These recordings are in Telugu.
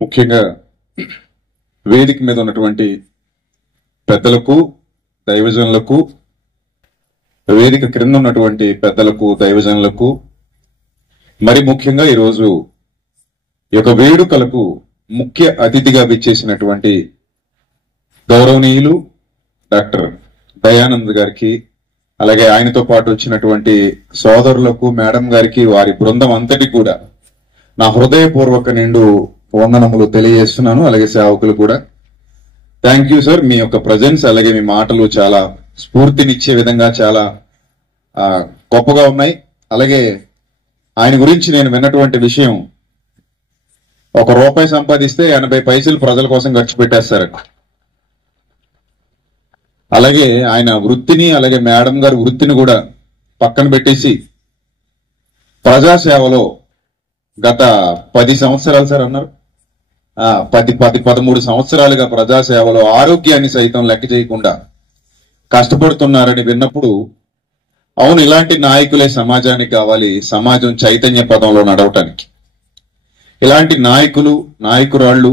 ముఖ్యంగా వేదిక మీద ఉన్నటువంటి పెద్దలకు, దైవజనులకు, వేదిక క్రింద ఉన్నటువంటి పెద్దలకు, దైవజనులకు, మరి ముఖ్యంగా ఈరోజు ఈ యొక్క వేడుకలకు ముఖ్య అతిథిగా విచ్చేసినటువంటి గౌరవనీయులు డాక్టర్ దయానంద్ గారికి, అలాగే ఆయనతో పాటు వచ్చినటువంటి సోదరులకు, మేడం గారికి, వారి బృందం అంతటికి కూడా నా హృదయపూర్వక నిండు వందనములు తెలియజేస్తున్నాను. అలాగే సేవకులు కూడా థ్యాంక్ యూ సార్. మీ యొక్క ప్రజెన్స్ అలాగే మీ మాటలు చాలా స్ఫూర్తినిచ్చే విధంగా చాలా గొప్పగా ఉన్నాయి. అలాగే ఆయన గురించి నేను విన్నటువంటి విషయం, ₹1 సంపాదిస్తే 80 పైసలు ప్రజల కోసం ఖర్చు పెట్టేస్తారు. అలాగే ఆయన వృత్తిని, అలాగే మేడం గారి వృత్తిని కూడా పక్కన పెట్టేసి ప్రజాసేవలో గత 10 సంవత్సరాలు సార్ అన్నారు, 13 సంవత్సరాలుగా ప్రజాసేవలో ఆరోగ్యాన్ని సైతం లెక్క చేయకుండా కష్టపడుతున్నారని విన్నప్పుడు, అవును, ఇలాంటి నాయకులే సమాజానికి కావాలి, సమాజం చైతన్య పదంలో నడవటానికి. ఇలాంటి నాయకులు, నాయకురాళ్ళు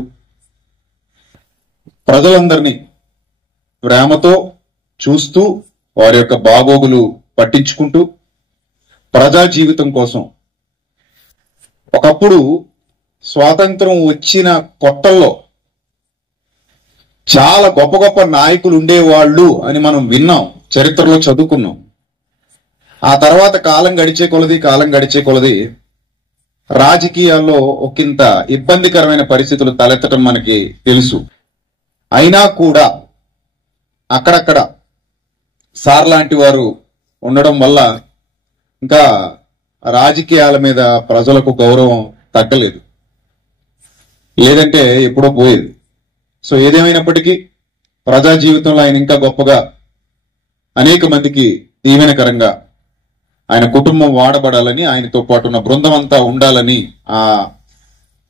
ప్రజలందరినీ ప్రేమతో చూస్తూ వారి యొక్క బాగోగులు పట్టించుకుంటూ ప్రజా జీవితం కోసం, ఒకప్పుడు స్వాతంత్రం వచ్చిన కొత్తల్లో చాలా గొప్ప గొప్ప నాయకులు ఉండేవాళ్ళు అని మనం విన్నాం, చరిత్రలో చదువుకున్నాం. ఆ తర్వాత కాలం గడిచే కొలది రాజకీయాల్లో ఒకంత ఇబ్బందికరమైన పరిస్థితులు తలెత్తడం మనకి తెలుసు. అయినా కూడా అక్కడక్కడ సార్ లాంటి వారు ఉండడం వల్ల ఇంకా రాజకీయాల మీద ప్రజలకు గౌరవం తగ్గలేదు, లేదంటే ఎప్పుడో పోయేది. సో ఏదేమైనప్పటికీ ప్రజా జీవితంలో ఆయన ఇంకా గొప్పగా అనేక మందికి దీవెనకరంగా ఆయన కుటుంబం వాడబడాలని, ఆయనతో పాటు ఉన్న బృందం అంతా ఉండాలని, ఆ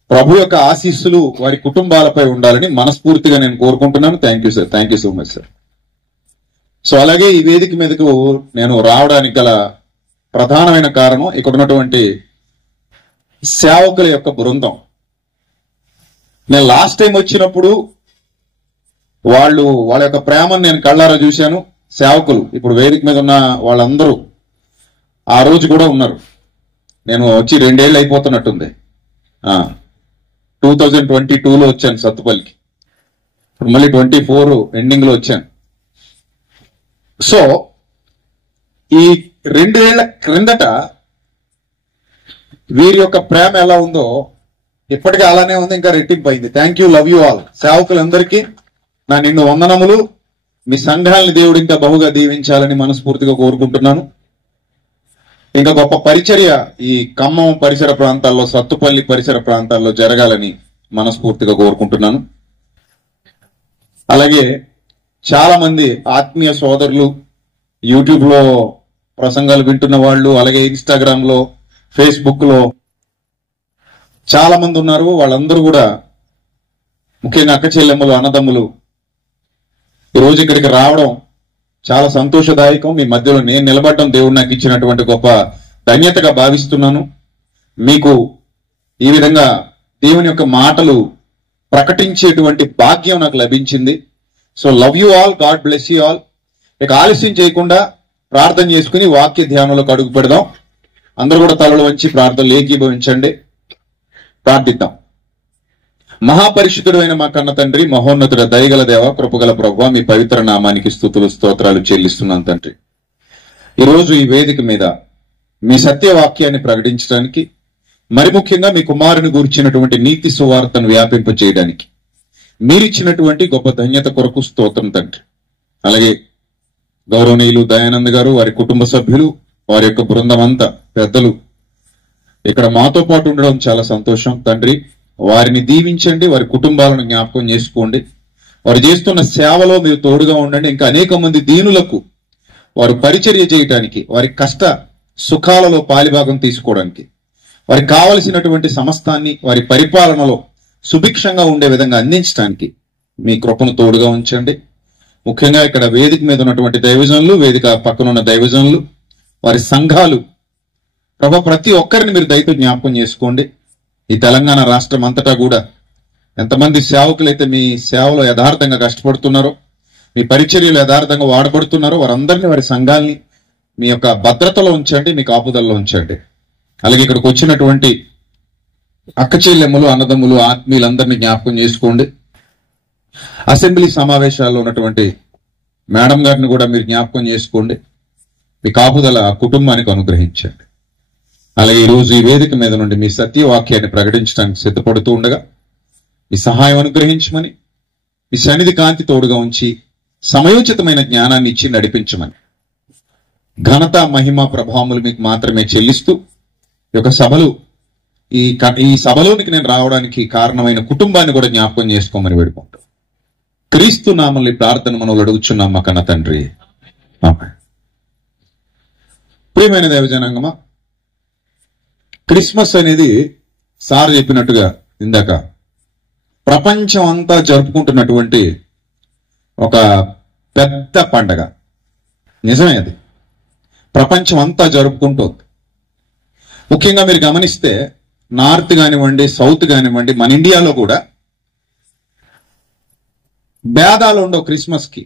ప్రభు యొక్క ఆశీస్సులు వారి కుటుంబాలపై ఉండాలని మనస్ఫూర్తిగా నేను కోరుకుంటున్నాను. Thank you sir, thank you so much sir. So అలాగే ఈ వేదిక మీదకు నేను రావడానికి గల ప్రధానమైన కారణం, ఇక్కడ ఉన్నటువంటి సేవకుల యొక్క బృందం. నేను లాస్ట్ టైం వచ్చినప్పుడు వాళ్ళ యొక్క ప్రేమను నేను కళ్ళారా చూశాను. సేవకులు ఇప్పుడు వేదిక మీద ఉన్న వాళ్ళందరూ ఆ రోజు కూడా ఉన్నారు. నేను వచ్చి 2 ఏళ్ళు అయిపోతున్నట్టుంది. 2022లో వచ్చాను సత్తుపల్లికి, ఇప్పుడు మళ్ళీ 24 ఎండింగ్ లో వచ్చాను. సో ఈ 2 ఏళ్ల క్రిందట వీరి యొక్క ప్రేమ ఎలా ఉందో ఇప్పటికీ అలానే ఉంది, ఇంకా రెట్టింపు అయింది. Thank you, love you all. సేవకులందరికీ నా నిన్ను వందనములు. మీ సంఘాలని దేవుడు ఇంకా బహుగా దీవించాలని మనస్ఫూర్తిగా కోరుకుంటున్నాను. ఇంకా గొప్ప పరిచర్య ఈ ఖమ్మం పరిసర ప్రాంతాల్లో, సత్తుపల్లి పరిసర ప్రాంతాల్లో జరగాలని మనస్ఫూర్తిగా కోరుకుంటున్నాను. అలాగే చాలా మంది ఆత్మీయ సోదరులు యూట్యూబ్ లో ప్రసంగాలు వింటున్న వాళ్ళు, అలాగే ఇన్స్టాగ్రామ్ లో, ఫేస్బుక్ లో చాలా మంది ఉన్నారు. వాళ్ళందరూ కూడా ముఖ్యంగా అక్క చెల్లెమ్మలు, అన్నదమ్ములు ఈరోజు ఇక్కడికి రావడం చాలా సంతోషదాయకం. మీ మధ్యలో నేను నిలబడడం దేవుడు నాకు ఇచ్చినటువంటి గొప్ప ధన్యతగా భావిస్తున్నాను. మీకు ఈ విధంగా దేవుని యొక్క మాటలు ప్రకటించేటువంటి భాగ్యం నాకు లభించింది. So love you all, God bless you all. ఇక ఆలస్యం చేయకుండా ప్రార్థన చేసుకుని వాక్య ధ్యానంలోకి అడుగు పెడదాం. అందరూ కూడా తలలు వంచి ప్రార్థనలు ఏకీభవించండి. ప్రార్థిద్దాం. మహాపరిశుద్ధుడైన మా కన్న తండ్రి, మహోన్నతుడ, దయగల దేవ, కృపగల ప్రభువా, మీ పవిత్ర నామానికి స్తుతులు స్తోత్రాలు చెల్లిస్తున్నాను తండ్రి. ఈరోజు ఈ వేదిక మీద మీ సత్యవాక్యాన్ని ప్రకటించడానికి, మరి ముఖ్యంగా మీ కుమారుని గురించినటువంటి నీతి సువార్తను వ్యాపింప చేయడానికి మీరిచ్చినటువంటి గొప్ప ధన్యత కొరకు స్తోత్రం తండ్రి. అలాగే గౌరవనీయులు దయానంద్ గారు, వారి కుటుంబ సభ్యులు, వారి యొక్క బృందం అంతా, పెద్దలు ఇక్కడ మాతో పాటు ఉండడం చాలా సంతోషం తండ్రి. వారిని దీవించండి, వారి కుటుంబాలను జ్ఞాపకం చేసుకోండి. వారు చేస్తున్న సేవలో మీరు తోడుగా ఉండండి. ఇంకా అనేక మంది దీనులకు వారు పరిచర్య చేయడానికి, వారి కష్ట సుఖాలలో పాలిభాగం తీసుకోవడానికి, వారికి కావలసినటువంటి సమస్తాన్ని వారి పరిపాలనలో సుభిక్షంగా ఉండే విధంగా అందించడానికి మీ కృపను తోడుగా ఉంచండి. ముఖ్యంగా ఇక్కడ వేదిక మీద ఉన్నటువంటి దైవజనులు, వేదిక పక్కనున్న దైవజనులు, వారి సంఘాలు, ప్రభా ప్రతి ఒక్కరిని మీరు దయతో జ్ఞాపకం చేసుకోండి. ఈ తెలంగాణ రాష్ట్రం అంతటా కూడా ఎంతమంది సేవకులైతే మీ సేవలో యథార్థంగా కష్టపడుతున్నారో, మీ పరిచర్యలు యథార్థంగా వాడబడుతున్నారో, వారందరినీ, వారి సంఘాలని మీ యొక్క భద్రతలో ఉంచండి, మీ కాపుదల్లో ఉంచండి. అలాగే ఇక్కడికి వచ్చినటువంటి అక్క చెల్లెమ్మలు, అన్నదమ్ములు, ఆత్మీయులందరినీ జ్ఞాపకం చేసుకోండి. అసెంబ్లీ సమావేశాల్లో ఉన్నటువంటి మేడం గారిని కూడా మీరు జ్ఞాపకం చేసుకోండి. మీ కాపుదల ఆ కుటుంబానికి అనుగ్రహించండి. అలాగే ఈరోజు ఈ వేదిక మీద నుండి మీ సత్యవాక్యాన్ని ప్రకటించడానికి సిద్ధపడుతూ ఉండగా మీ సహాయం అనుగ్రహించమని, మీ సన్నిధి కాంతి తోడుగా ఉంచి సమయోచితమైన జ్ఞానాన్ని ఇచ్చి నడిపించమని, ఘనత, మహిమ, ప్రభావములు మీకు మాత్రమే చెల్లిస్తూ ఈ యొక్క సభలు, ఈ సభలోనికి నేను రావడానికి కారణమైన కుటుంబాన్ని కూడా జ్ఞాపకం చేసుకోమని వేడుకుంటాం. క్రీస్తు నామల్ని ప్రార్థన మనవులు అడుగుచున్నాం మా కన్న తండ్రి, ఆమేన్. ప్రియమైన దేవజనాంగమా, క్రిస్మస్ అనేది సార్ చెప్పినట్టుగా ఇందాక ప్రపంచం అంతా జరుపుకుంటున్నటువంటి ఒక పెద్ద పండగ. నిజమే, అది ప్రపంచం అంతా జరుపుకుంటుంది. ముఖ్యంగా మీరు గమనిస్తే నార్త్ కానివ్వండి, సౌత్ కానివ్వండి, మన ఇండియాలో కూడా భేదాలు ఉండవు. క్రిస్మస్ కి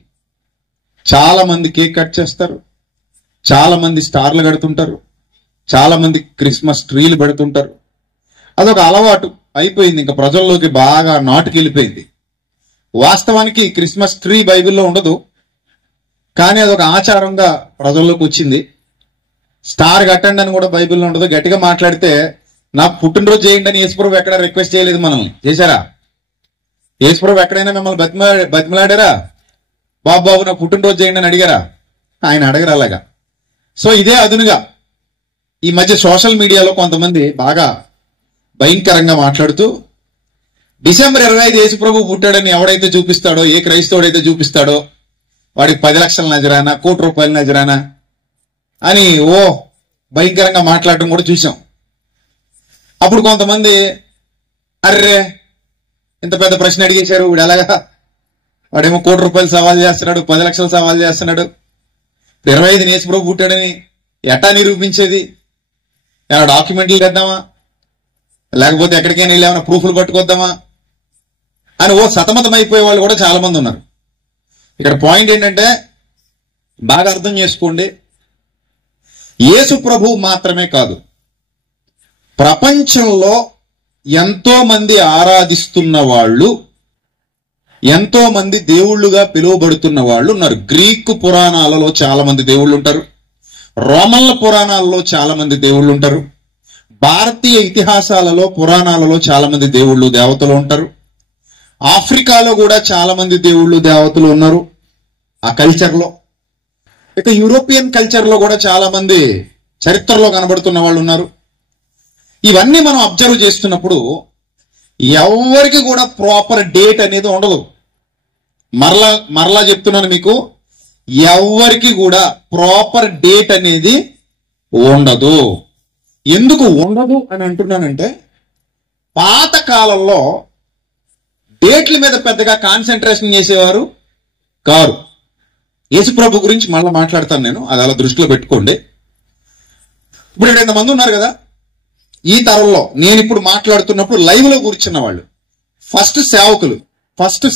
చాలా మంది కేక్ కట్ చేస్తారు, చాలా మంది స్టార్లు కడుతుంటారు, చాలా మంది క్రిస్మస్ ట్రీలు పెడుతుంటారు. అదొక అలవాటు అయిపోయింది, ఇంకా ప్రజల్లోకి బాగా నాటుకెళ్ళిపోయింది. వాస్తవానికి క్రిస్మస్ ట్రీ బైబిల్లో ఉండదు, కానీ అదొక ఆచారంగా ప్రజల్లోకి వచ్చింది. స్టార్ కట్టండి అని కూడా బైబిల్లో ఉండదు. గట్టిగా మాట్లాడితే నాకు పుట్టినరోజు చేయండి అని యేసుప్రభు ఎక్కడ రిక్వెస్ట్ చేయలేదు. మనల్ని చేశారా? యేసుప్రభు ఎక్కడైనా మిమ్మల్ని బతిమలాడారా? బాబు నాకు పుట్టినరోజు చేయండి అని అడిగారా? ఆయన అడగరు అలాగా. సో ఇదే అదునుగా ఈ మధ్య సోషల్ మీడియాలో కొంతమంది బాగా భయంకరంగా మాట్లాడుతూ డిసెంబర్ 25 యేసుప్రభు పుట్టాడని ఎవడైతే చూపిస్తాడో, ఏ క్రైస్తవుడైతే చూపిస్తాడో వాడికి 10 లక్షల నజరానా, ₹1,00,00,000 నజరానా అని భయంకరంగా మాట్లాడటం కూడా చూసాం. అప్పుడు కొంతమంది అర్రే ఇంత పెద్ద ప్రశ్న అడిగేశారు, వీడు ఎలాగా, వాడేమో ₹1,00,00,000 సవాల్ చేస్తున్నాడు, 10 లక్షలు సవాల్ చేస్తున్నాడు, 25 యేసుప్రభు పుట్టాడని ఎట్టా నిరూపించేది? ఏమైనా డాక్యుమెంట్లు తెద్దామా, లేకపోతే ఎక్కడికైనా వెళ్ళి ఏమైనా ప్రూఫ్లు పట్టుకొద్దామా అని సతమతం అయిపోయే వాళ్ళు కూడా చాలా మంది ఉన్నారు. ఇక్కడ పాయింట్ ఏంటంటే బాగా అర్థం చేసుకోండి, యేసు ప్రభు మాత్రమే కాదు, ప్రపంచంలో ఎంతో మంది ఆరాధిస్తున్న వాళ్ళు, ఎంతో మంది దేవుళ్ళుగా పిలువబడుతున్న వాళ్ళు ఉన్నారు. గ్రీకు పురాణాలలో చాలా మంది దేవుళ్ళు ఉంటారు, రోమన్ల పురాణాలలో చాలా మంది దేవుళ్ళు ఉంటారు, భారతీయ ఇతిహాసాలలో, పురాణాలలో చాలా మంది దేవుళ్ళు, దేవతలు ఉంటారు. ఆఫ్రికాలో కూడా చాలా మంది దేవుళ్ళు, దేవతలు ఉన్నారు ఆ కల్చర్లో. ఇక యూరోపియన్ కల్చర్లో కూడా చాలా మంది చరిత్రలో కనబడుతున్న వాళ్ళు ఉన్నారు. ఇవన్నీ మనం అబ్జర్వ్ చేస్తున్నప్పుడు ఎవరికి కూడా ప్రాపర్ డేట్ అనేది ఉండదు. మరలా చెప్తున్నాను మీకు, ఎవరికి కూడా ప్రాపర్ డేట్ అనేది ఉండదు. ఎందుకు ఉండదు అని అంటున్నానంటే, పాత కాలంలో డేట్ల మీద పెద్దగా కాన్సన్ట్రేషన్ చేసేవారు కారు. యేసుప్రభు గురించి మళ్ళీ మాట్లాడతాను నేను, అది అలా దృష్టిలో పెట్టుకోండి. ఇప్పుడు 200 మంది ఉన్నారు కదా ఈ తరంలో, నేను ఇప్పుడు మాట్లాడుతున్నప్పుడు లైవ్ లో కూర్చున్న వాళ్ళు ఫస్ట్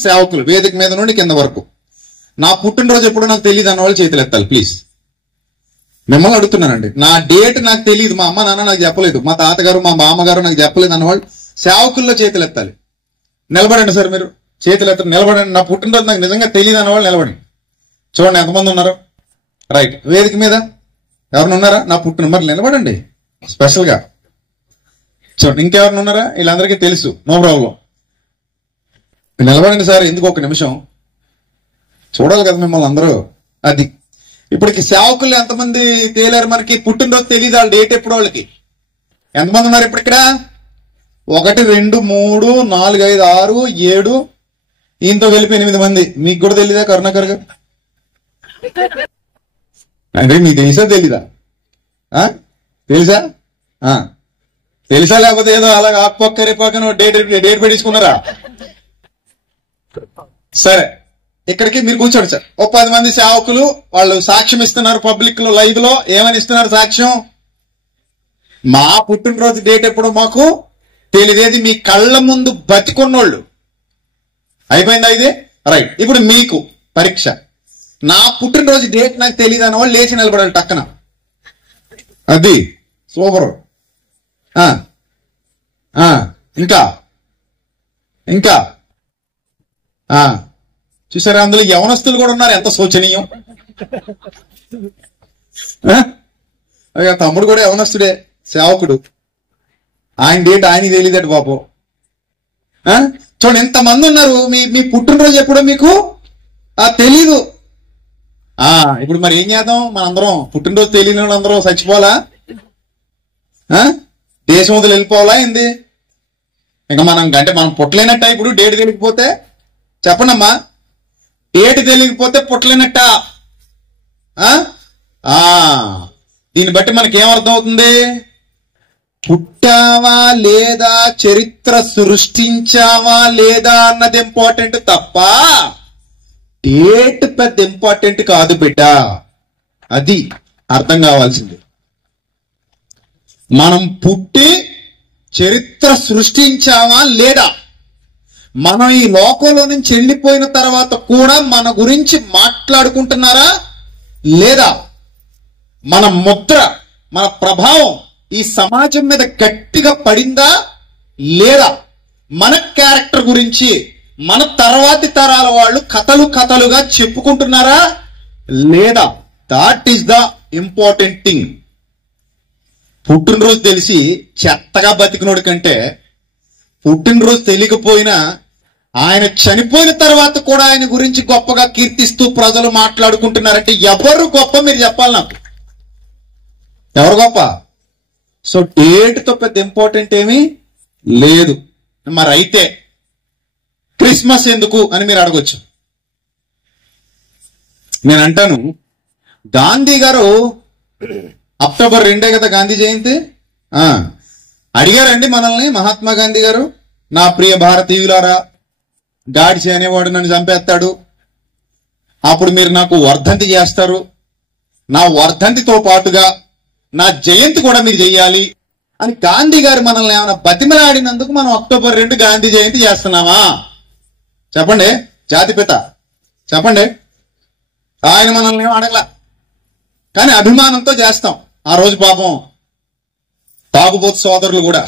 సేవకులు వేదిక మీద నుండి కింద వరకు. నా పుట్టినరోజు ఎప్పుడో నాకు తెలియదు అన్న వాళ్ళు చేతులు ఎత్తాలి ప్లీజ్. మిమ్మల్ని అడుగుతున్నానండి, నా డేట్ నాకు తెలియదు, మా అమ్మ నాన్న నాకు చెప్పలేదు, మా తాతగారు మా మామగారు నాకు చెప్పలేదు అన్నవాళ్ళు సేవకుల్లో చేతులు ఎత్తాలి. నిలబడండి సార్, మీరు చేతులు ఎత్తారు, నిలబడండి. నా పుట్టినరోజు నాకు నిజంగా తెలియదు అన్నవాళ్ళు నిలబడండి. చూడండి ఎంతమంది ఉన్నారు. రైట్, వేదిక మీద ఎవరిని ఉన్నారా నా పుట్టిన మరి నిలబడండి స్పెషల్గా. చూడండి ఇంకెవరిని ఉన్నారా? వీళ్ళందరికీ తెలుసు, నో ప్రాబ్లం. నిలబడండి సార్, ఎందుకు ఒక నిమిషం చూడాలి కదా మిమ్మల్ని అందరూ. అది ఇప్పటికి సేవకులు ఎంతమంది తేలారు మనకి? పుట్టినరోజు తెలియదు వాళ్ళ డేట్ ఎప్పుడు వాళ్ళకి. ఎంతమంది ఉన్నారు ఇప్పుడు ఇక్కడ? 1 2 3 4 5 6 7 ఈయనతో కలిపి 8 మంది. మీకు కూడా తెలీదా కరుణాకర్ గారు? అంటే మీకు తెలుసా తెలీదా? తెలుసా? తెలుసా లేకపోతే ఏదో అలాగే ఆకుపక్క రేపాకను డేట్ పెట్టించుకున్నారా? సరే, ఇక్కడికి మీరు కూర్చోండి సార్. ఓ 10 మంది సేవకులు వాళ్ళు సాక్ష్యం ఇస్తున్నారు పబ్లిక్ లో, లైవ్ లో. ఏమని ఇస్తున్నారు సాక్ష్యం? మా పుట్టినరోజు డేట్ ఎప్పుడు మాకు తెలియదేది, మీ కళ్ళ ముందు బతికున్నోళ్ళు. అయిపోయిందా ఇది? రైట్. ఇప్పుడు మీకు పరీక్ష. నా పుట్టినరోజు డేట్ నాకు తెలియదు అన్న వాళ్ళు లేచి నిలబడాలి టక్కన. అది సూపర్. ఇంకా ఇంకా చూసారా, అందులో యవనస్తులు కూడా ఉన్నారు. ఎంత శోచనీయం. తమ్ముడు కూడా యవనస్తుడే, సేవకుడు. ఆయన డేట్ ఆయనకి తెలియదట పాపం. చూడండి ఎంతమంది ఉన్నారు. మీ పుట్టినరోజు ఎప్పుడో మీకు తెలీదు. ఇప్పుడు మరి ఏం చేద్దాం? మనందరం పుట్టినరోజు తెలియని వాళ్ళందరం చచ్చిపోవాలా? దేశం వదిలి వెళ్ళిపోవాలా ఏంది? ఇంకా మనం పుట్టలేనట్ట. ఇప్పుడు డేట్ తెలియకపోతే చెప్పండి అమ్మా, డేట్ తెలియకపోతే పుట్టలేనట్ట. దీన్ని బట్టి మనకేమర్థం అవుతుంది? పుట్టావా లేదా, చరిత్ర సృష్టించావా లేదా అన్నది ఇంపార్టెంట్ తప్ప డేట్ పెద్ద ఇంపార్టెంట్ కాదు బిడ్డ. అది అర్థం కావాల్సింది. మనం పుట్టి చరిత్ర సృష్టించావా లేదా, మనం ఈ లోకంలో నుంచి వెళ్ళిపోయిన తర్వాత కూడా మన గురించి మాట్లాడుకుంటున్నారా లేదా, మన ముద్ర, మన ప్రభావం ఈ సమాజం మీద గట్టిగా పడిందా లేదా, మన క్యారెక్టర్ గురించి మన తర్వాతి తరాల వాళ్ళు కథలుగా చెప్పుకుంటున్నారా లేదా. That is the important thing. పుట్టినరోజు తెలిసి చెత్తగా బతికినోడి కంటే పుట్టినరోజు తెలియకపోయినా ఆయన చనిపోయిన తర్వాత కూడా ఆయన గురించి గొప్పగా కీర్తిస్తూ ప్రజలు మాట్లాడుకుంటున్నారంటే ఎవరు గొప్ప? మీరు చెప్పాలి నాకు. ఎవరు గొప్ప? సో డేట్తో పెద్ద ఇంపార్టెంట్ ఏమీ లేదు. మరి అయితే క్రిస్మస్ ఎందుకు అని మీరు అడగొచ్చు. నేను అంటాను, గాంధీ గారు అక్టోబర్ 2 కదా గాంధీ జయంతి. అడిగారండి మనల్ని మహాత్మా గాంధీ గారు, నా ప్రియ భారతీయులారా, గాడిసే అనేవాడు నన్ను చంపేస్తాడు, అప్పుడు మీరు నాకు వర్ధంతి చేస్తారు, నా వర్ధంతితో పాటుగా నా జయంతి కూడా మీరు చెయ్యాలి అని గాంధీ గారు మనల్ని ఏమైనా బతిమలాడినందుకు మనం అక్టోబర్ 2 గాంధీ జయంతి చేస్తున్నామా? చెప్పండి. జాతిపిత చెప్పండి. ఆయన మనల్ని ఏం అడగల, కానీ అభిమానంతో చేస్తాం. ఆ రోజు పాపం తాగుబోతు సోదరులు కూడా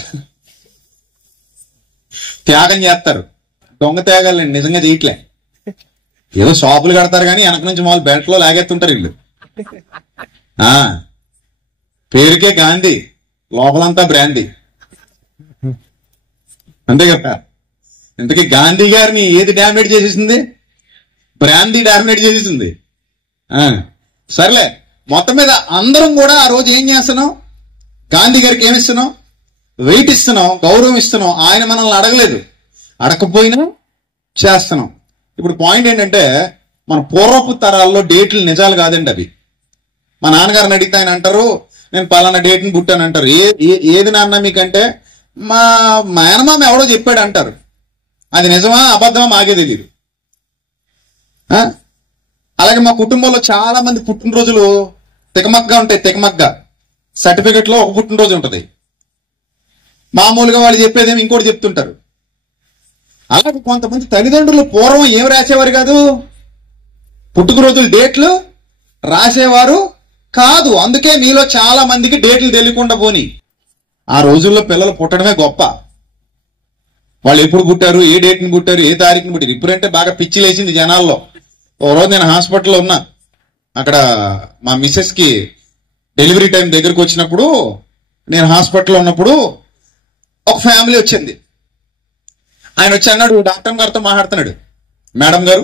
త్యాగం చేస్తారు. దొంగ త్యాగాలండి, నిజంగా చేయట్లే. ఏదో షాపులు కడతారు కానీ వెనక నుంచి మామూలు బెల్ట్లో లాగెత్తుంటారు వీళ్ళు. పేరుకే గాంధీ, లోపలంతా బ్రాందీ. అంతే కదా. ఇంతకీ గాంధీ గారిని ఏది డామినేట్ చేసేసింది? బ్రాందీ డామినేట్ చేసేసింది. సర్లే, మొత్తం మీద అందరం కూడా ఆ రోజు ఏం చేస్తున్నాం? గాంధీ గారికి ఏమిస్తున్నాం? వెయిట్ ఇస్తున్నాం, గౌరవం ఇస్తున్నాం. ఆయన మనల్ని అడగలేదు, అడగకపోయినా చేస్తున్నాం. ఇప్పుడు పాయింట్ ఏంటంటే, మన పూర్వపు తరాల్లో డేట్లు నిజాలు కాదండి అవి. మా నాన్నగారిని అడిగితే ఆయన అంటారు, నేను పలానా డేట్ని పుట్టాను అంటారు. ఏది నాన్న మీకంటే, మా మేనమామ ఎవడో చెప్పాడు అంటారు. అది నిజమా అబద్ధమా మాకే తెలియదు. అలాగే మా కుటుంబంలో చాలా మంది పుట్టినరోజులు తికమగ్గా ఉంటాయి. తికమగ్గా సర్టిఫికెట్ లో ఒక పుట్టినరోజు ఉంటుంది, మామూలుగా వాళ్ళు చెప్పేదేమి ఇంకోటి చెప్తుంటారు. అలాగే కొంతమంది తల్లిదండ్రులు పూర్వం ఏం రాసేవారు కాదు, పుట్టుకరోజుల డేట్లు రాసేవారు కాదు. అందుకే మీలో చాలా మందికి డేట్లు తెలియకుండా పోని. ఆ రోజుల్లో పిల్లలు పుట్టడమే గొప్ప. వాళ్ళు ఎప్పుడు పుట్టారు, ఏ డేట్ని పుట్టారు, ఏ తారీఖుని పుట్టారు. ఇప్పుడంటే బాగా పిచ్చి లేచింది జనాల్లో. ఓ రోజు నేను హాస్పిటల్లో ఉన్నా. అక్కడ మా మిస్సెస్ కి డెలివరీ టైం దగ్గరకు వచ్చినప్పుడు, నేను హాస్పిటల్లో ఉన్నప్పుడు ఒక ఫ్యామిలీ వచ్చింది. ఆయన వచ్చి అన్నాడు, డాక్టర్ గారితో మాట్లాడుతున్నాడు, మేడం గారు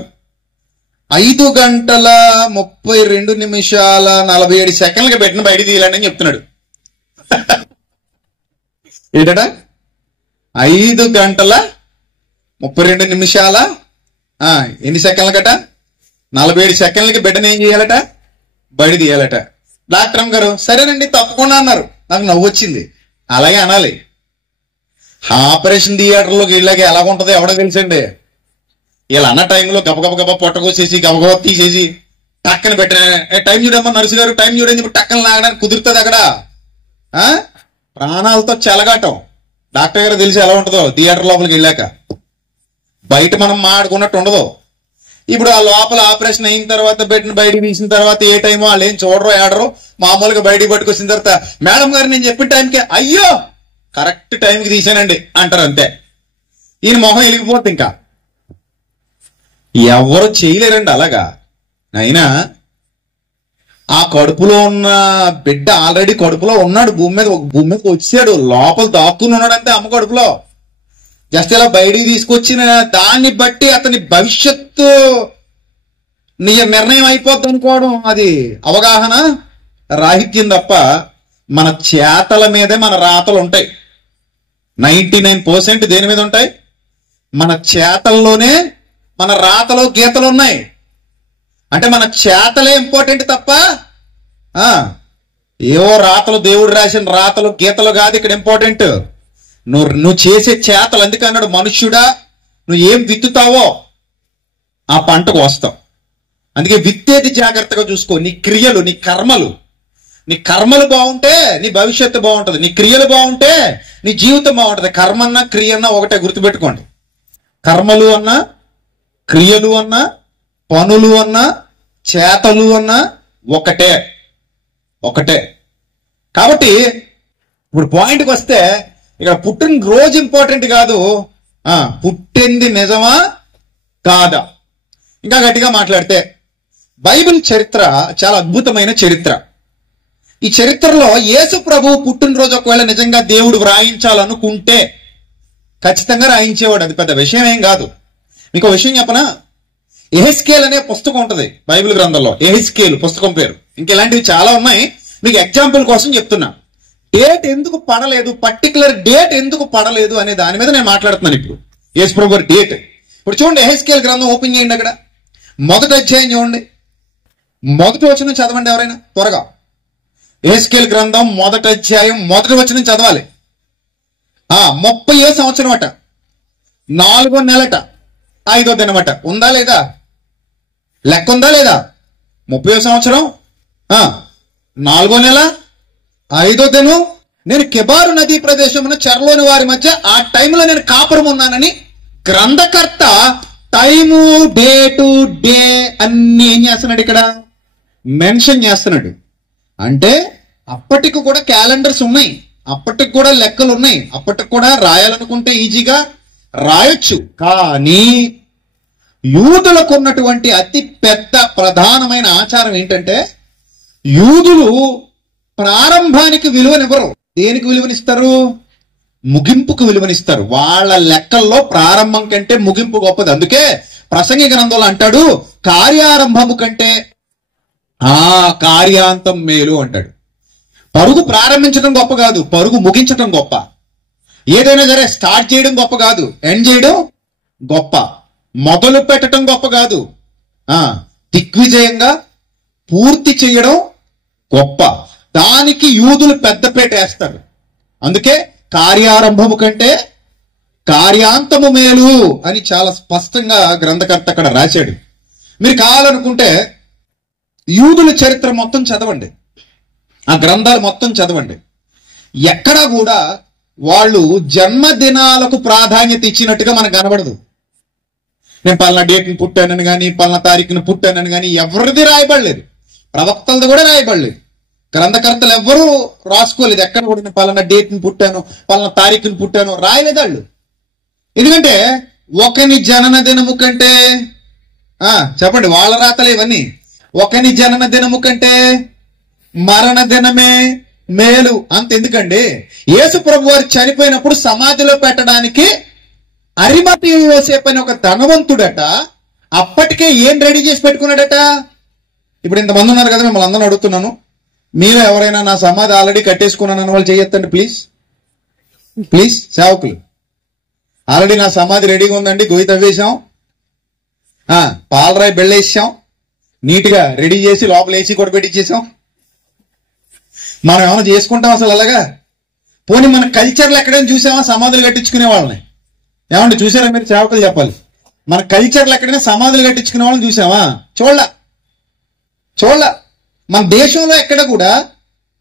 5:32:47 పెట్టిన బయట తీయాలని అని చెప్తున్నాడు. ఏంటట 5:32 ఎన్ని సెకండ్లకట? 47 సెకండ్లకి బిడ్డను ఏం చేయాలట? బయట తీయాలట. డాక్టర్ గారు సరేనండి తప్పకుండా అన్నారు. నాకు నవ్వు వచ్చింది. అలాగే అనాలి. ఆపరేషన్ థియేటర్లోకి వెళ్ళాక ఎలాగుంటుందో ఎవడో తెలుసండి. వీళ్ళు అన్న టైంలో గబగబ గబ పొట్టకోసేసి గబగబ తీసేసి టక్కన పెట్టిన టైం చూడమ్మా నర్సు గారు, టైం చూడని చెప్పి టక్కన లాగడానికి కుదురుతుంది అక్కడ. ప్రాణాలతో చెలగాటం. డాక్టర్ గారు తెలిసి ఎలా ఉంటుందో థియేటర్ లోపలికి వెళ్ళాక. బయట మనం మాడుకున్నట్టు ఉండదు. ఇప్పుడు ఆ లోపల ఆపరేషన్ అయిన తర్వాత పెట్టిన బయటికి తీసిన తర్వాత ఏ టైమో వాళ్ళు ఏం చూడరో ఏడరో, మామూలుగా బయటికి పట్టుకొచ్చిన తర్వాత మేడం గారు నేను చెప్పిన టైంకే అయ్యో కరెక్ట్ టైంకి తీసానండి అంటారు అంతే. ఈయన మొహం వెలిగిపోతుంది. ఇంకా ఎవరు చేయలేరండి అలాగా. అయినా ఆ కడుపులో ఉన్న బిడ్డ ఆల్రెడీ కడుపులో ఉన్నాడు, భూమి మీదకి వచ్చాడు, లోపల దాక్కుని ఉన్నాడు అంతే అమ్మ కడుపులో. జస్ట్ ఇలా బయటికి తీసుకొచ్చిన దాన్ని బట్టి అతని భవిష్యత్తు నిర్ణయం అయిపోద్ది అనుకోవడం అది అవగాహన రాహిత్యం తప్ప మన చేతల మీదే మన రాతలు ఉంటాయి. 99% దేని మీద ఉంటాయి? మన చేతల్లోనే మన రాతలు గీతలు ఉన్నాయి. అంటే మన చేతలే ఇంపార్టెంట్ తప్ప ఏవో రాతలు దేవుడు రాసిన రాతలు గీతలు కాదు ఇక్కడ ఇంపార్టెంట్. నువ్వు చేసే చేతలు. అందుకే అన్నాడు మనుష్యుడా నువ్వు ఏం విత్తుతావో ఆ పంటకు వస్తావు. అందుకే విత్తేది జాగ్రత్తగా చూసుకో. నీ క్రియలు, నీ కర్మలు బాగుంటే నీ భవిష్యత్తు బాగుంటుంది. నీ క్రియలు బాగుంటే నీ జీవితం బాగుంటుంది. కర్మ అన్నా క్రియ అన్నా ఒకటే, గుర్తుపెట్టుకోండి. కర్మలు అన్నా, క్రియలు అన్నా, పనులు అన్నా, చేతలు అన్నా ఒకటే. కాబట్టి ఇప్పుడు పాయింట్కి వస్తే ఇక్కడ పుట్టిన రోజు ఇంపార్టెంట్ కాదు, పుట్టింది నిజమా కాదా. ఇంకా గట్టిగా మాట్లాడితే బైబిల్ చరిత్ర చాలా అద్భుతమైన చరిత్ర. ఈ చరిత్రలో యేసు ప్రభువు పుట్టినరోజు ఒకవేళ నిజంగా దేవుడు వ్రాయించాలనుకుంటే ఖచ్చితంగా రాయించేవాడు. అది పెద్ద విషయం ఏం కాదు. మీకు విషయం చెప్పనా? ఎహెస్కేల్ అనే పుస్తకం ఉంటుంది బైబిల్ గ్రంథంలో. ఎహెస్కేల్ పుస్తకం పేరు. ఇంకెలాంటివి చాలా ఉన్నాయి. మీకు ఎగ్జాంపుల్ కోసం చెప్తున్నా. డేట్ ఎందుకు పడలేదు, పర్టికులర్ డేట్ ఎందుకు పడలేదు అనే దాని మీద నేను మాట్లాడుతున్నాను ఇప్పుడు. యేసు ప్రభు గారి డేట్. ఇప్పుడు చూడండి, ఎహెస్కేల్ గ్రంథం ఓపెన్ చేయండి. అక్కడ మొదటి అధ్యాయం చూడండి. మొదటి వచనం చదవండి ఎవరైనా త్వరగా. ఎహెస్కేల్ గ్రంథం మొదటి అధ్యాయం మొదటి వచనం చదవాలి. 30వ సంవత్సరం అట, 4వ నెలట, 5వ దినమట. ఉందా లేదా? లెక్క ఉందా లేదా? 30వ సంవత్సరం, 4వ నెల, 5వ దినం. నేను కెబారు నదీ ప్రదేశమున చెరలోని వారి మధ్య ఆ టైంలో నేను కాపురం ఉన్నానని గ్రంథకర్త టైము, డేటు, డే అన్ని ఏం చేస్తున్నాడు ఇక్కడ? మెన్షన్ చేస్తున్నాడు. అంటే అప్పటికి కూడా క్యాలెండర్స్ ఉన్నాయి, అప్పటికి కూడా లెక్కలు ఉన్నాయి, అప్పటికి కూడా రాయాలనుకుంటే ఈజీగా రాయొచ్చు. కానీ యూదులకు ఉన్నటువంటి అతి పెద్ద ప్రధానమైన ఆచారం ఏంటంటే యూదులు ప్రారంభానికి విలువనివ్వరు. దేనికి విలువనిస్తారు? ముగింపుకు విలువనిస్తారు. వాళ్ళ లెక్కల్లో ప్రారంభం కంటే ముగింపు గొప్పది. అందుకే ప్రసంగి గ్రంథంలో అంటాడు కార్యారంభము కంటే కార్యాంతం మేలు అంటాడు. పరుగు ప్రారంభించడం గొప్ప కాదు, పరుగు ముగించడం గొప్ప. ఏదైనా సరే స్టార్ట్ చేయడం గొప్ప కాదు, ఎండ్ చేయడం గొప్ప. మొదలు పెట్టడం గొప్ప కాదు, దిగ్విజయంగా పూర్తి చేయడం గొప్ప. దానికి యూదులు పెద్దపేట వేస్తారు. అందుకే కార్యారంభము కంటే కార్యాంతము మేలు అని చాలా స్పష్టంగా గ్రంథకర్త అక్కడ రాశాడు. మీరు కావాలనుకుంటే యూదుల చరిత్ర మొత్తం చదవండి, ఆ గ్రంథాలు మొత్తం చదవండి. ఎక్కడా కూడా వాళ్ళు జన్మదినాలకు ప్రాధాన్యత ఇచ్చినట్టుగా మనకు కనబడదు. నేను పలానా డేట్ని పుట్టానని కానీ, పలానా తారీఖుని పుట్టానని కానీ ఎవరిది రాయబడలేదు. ప్రవక్తలది కూడా రాయబడలేదు. గ్రంథకర్తలు ఎవ్వరూ రాసుకోలేదు. ఎక్కడ కూడా నేను పలానా డేట్ని పుట్టాను, పలానా తారీఖుని పుట్టాను రాయలేదు వాళ్ళు. ఎందుకంటే ఒకని జనన దినము కంటే చెప్పండి, వాళ్ళ రాతలు ఇవన్నీ. ఒకని జనన దినము కంటే మరణ దినమే మేలు. అంత ఎందుకండి, యేసు ప్రభు వారు చనిపోయినప్పుడు సమాధిలో పెట్టడానికి అరిమతయి యోసేపు అని ఒక ధనవంతుడట అప్పటికే ఏం రెడీ చేసి పెట్టుకున్నాడట. ఇప్పుడు ఇంతమంది ఉన్నారు కదా, మిమ్మల్ని అందరూ అడుగుతున్నాను, మీరు ఎవరైనా నా సమాధి ఆల్రెడీ కట్టేసుకున్నానని వాళ్ళు చేయొద్దండి ప్లీజ్. సేవకులు ఆల్రెడీ నా సమాధి రెడీగా ఉందండి, గొయ్యి తవ్వేశాం, పాలరాయి బెళ్ళేసాం, నీట్గా రెడీ చేసి లోపల ఏసీ కూడా పెట్టించేసాం. మనం ఏమైనా చేసుకుంటాం అసలు అలాగా? పోనీ మన కల్చర్లో ఎక్కడైనా చూసామా సమాధులు కట్టించుకునే వాళ్ళని? ఏమంటే చూసారా మీరు? సేవకులు చెప్పాలి. మన కల్చర్లు ఎక్కడైనా సమాధులు కట్టించుకునే వాళ్ళని చూసావా? చూడలా. మన దేశంలో ఎక్కడ కూడా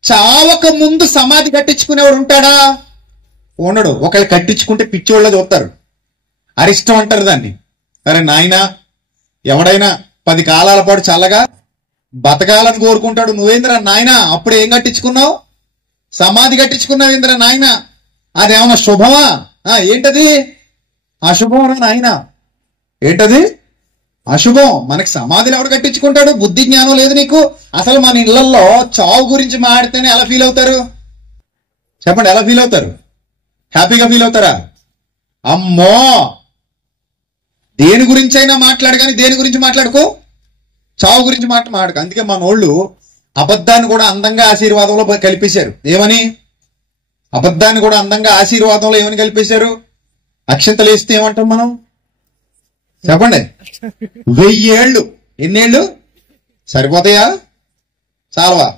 చావక ముందు సమాధి కట్టించుకునేవాడు ఉంటాడా? ఉండడు. ఒకళ్ళు కట్టించుకుంటే పిచ్చోళ్ళ చూస్తారు, అరిష్టం అంటారు దాన్ని. అరే నాయనా, ఎవడైనా 10 కాలాల పాటు చల్లగా బతకాలని కోరుకుంటాడు. నువ్వేంద్రా నాయనా అప్పుడు ఏం కట్టించుకున్నావు? సమాధి కట్టించుకున్నావు ఏంద్రా నాయనా? అదేమన్నా శుభమా? ఏంటది? అశుభం నాయన. ఏంటది? అశుభం. మనకి సమాధిని ఎవడు కట్టించుకుంటాడు? బుద్ధి జ్ఞానం లేదు నీకు. అసలు మన ఇళ్లలో చావు గురించి మాడితేనే ఎలా ఫీల్ అవుతారు చెప్పండి? ఎలా ఫీల్ అవుతారు? హ్యాపీగా ఫీల్ అవుతారా? అమ్మో, దేని గురించి అయినా మాట్లాడు, కానీ దేని గురించి మాట్లాడుకో, చావు గురించి మాట్లాడకు. అందుకే మన వాళ్ళు అబద్ధాన్ని కూడా అందంగా ఆశీర్వాదంలో కలిపేశారు. ఏమని? అబద్ధాన్ని కూడా అందంగా ఆశీర్వాదంలో ఏమని కలిపేశారు? అక్షంతలు వేస్తే ఏమంటాం మనం? చెప్పండి. 1000 ఏళ్ళు. ఎన్నేళ్ళు సరిపోతాయా? చాలవా?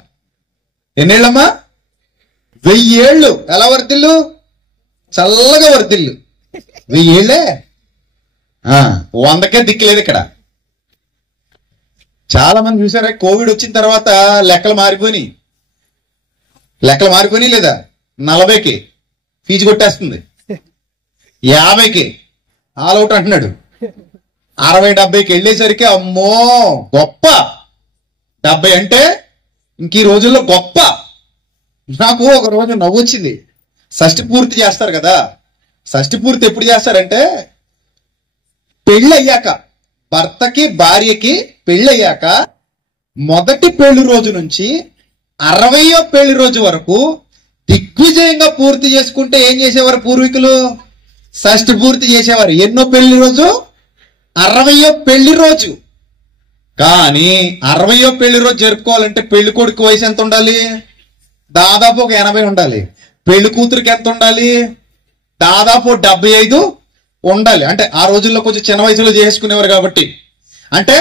ఎన్నేళ్ళమ్మా? 1000 ఏళ్ళు. ఎలా వర్తిల్లు? చల్లగా వర్తిల్లు. 1000 ఏళ్ళే. 100కే దిక్కులేదు ఇక్కడ. చాలా మంది చూసారా, కోవిడ్ వచ్చిన తర్వాత లెక్కలు మారిపోయినాయి లేదా? 40కి ఫీజు కొట్టేస్తుంది, 50కి ఆల్ అవుట్ అంటున్నాడు, 60-70కి వెళ్ళేసరికి అమ్మో గొప్ప. 70 అంటే ఇంక ఈ రోజుల్లో గొప్ప. నాకు ఒక రోజు నవ్వు వచ్చింది. షష్ఠి పూర్తి చేస్తారు కదా. షష్ఠి పూర్తి ఎప్పుడు చేస్తారంటే, పెళ్ళయ్యాక, భర్తకి భార్యకి పెళ్ళయ్యాక మొదటి పెళ్లి రోజు నుంచి 60వ పెళ్లి రోజు వరకు దిగ్విజయంగా పూర్తి చేసుకుంటే ఏం చేసేవారు పూర్వీకులు? షష్ఠి పూర్తి చేసేవారు. ఎన్నో పెళ్లి రోజు? 60వ పెళ్లి రోజు. కానీ 60వ పెళ్లి రోజు జరుపుకోవాలంటే పెళ్లి కొడుకు వయసు ఎంత ఉండాలి? దాదాపు ఒక 80 ఉండాలి. పెళ్లి కూతురికి ఎంత ఉండాలి? దాదాపు 75 ఉండాలి. అంటే ఆ రోజుల్లో కొంచెం చిన్న వయసులో చేసుకునేవారు కాబట్టి. అంటే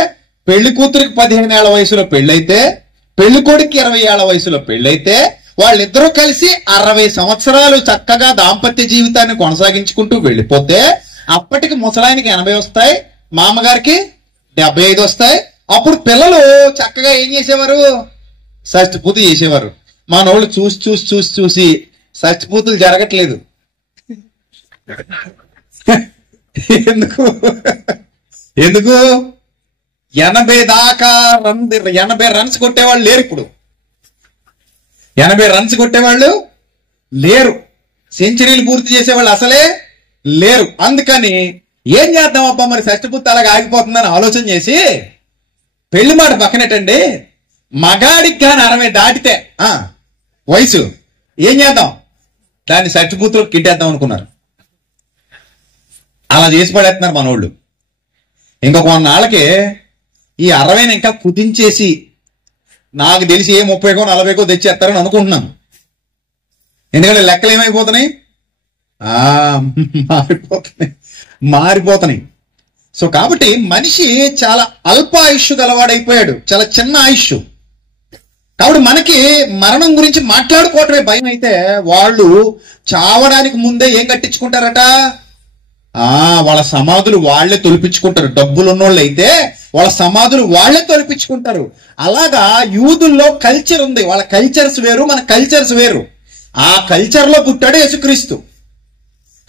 పెళ్లి కూతురికి 15 ఏళ్ల వయసులో పెళ్ళైతే, పెళ్లి కొడుకు 20 ఏళ్ల వయసులో పెళ్ళైతే, వాళ్ళిద్దరూ కలిసి 60 సంవత్సరాలు చక్కగా దాంపత్య జీవితాన్ని కొనసాగించుకుంటూ వెళ్ళిపోతే, అప్పటికి ముసలాయనికి 80 వస్తాయి, మామగారికి 75 వస్తాయి. అప్పుడు పిల్లలు చక్కగా ఏం చేసేవారు? షష్ఠి పూర్తి చేసేవారు. మన వాళ్ళు చూసి షష్ఠి పూర్తులు జరగట్లేదు. ఎందుకు 80 దాకా 80 రన్స్ కొట్టేవాళ్ళు లేరు. ఇప్పుడు 80 రన్స్ కొట్టేవాళ్ళు లేరు. సెంచరీలు పూర్తి చేసేవాళ్ళు అసలే లేరు. అందుకని ఏం చేద్దాం అబ్బా, మరి షష్ఠి పూర్తి అలాగే ఆగిపోతుందని ఆలోచన చేసి, పెళ్లి మాట పక్కనట్టండి, మగాడికి కానీ 60 దాటితే వయసు ఏం చేద్దాం, దాన్ని షష్ఠి పూర్తిలో కిట్టేద్దాం అనుకున్నారు. అలా చేసి పడేస్తున్నారు మనోళ్ళు. ఇంకొక కొన్నాళ్ళకి ఈ 60ని ఇంకా కుదించేసి, నాకు తెలిసి ఏ 30కో 40కో తెచ్చేస్తారని అనుకుంటున్నాను. ఎందుకంటే లెక్కలు ఏమైపోతున్నాయి? మారిపోతున్నాయి. సో కాబట్టి మనిషి చాలా అల్ప ఆయుష్ గలవాడైపోయాడు, చాలా చిన్న ఆయుష్. కాబట్టి మనకి మరణం గురించి మాట్లాడుకోవటమే భయం. అయితే వాళ్ళు చావడానికి ముందే ఏం కట్టించుకుంటారట? వాళ్ళ సమాధులు వాళ్లే తొలిపించుకుంటారు. డబ్బులు ఉన్నోళ్ళు అయితే వాళ్ళ సమాధులు వాళ్లే తొలిపించుకుంటారు. అలాగా యూదుల్లో కల్చర్ ఉంది. వాళ్ళ కల్చర్స్ వేరు, మన కల్చర్స్ వేరు. ఆ కల్చర్ లో పుట్టాడు యేసుక్రీస్తు.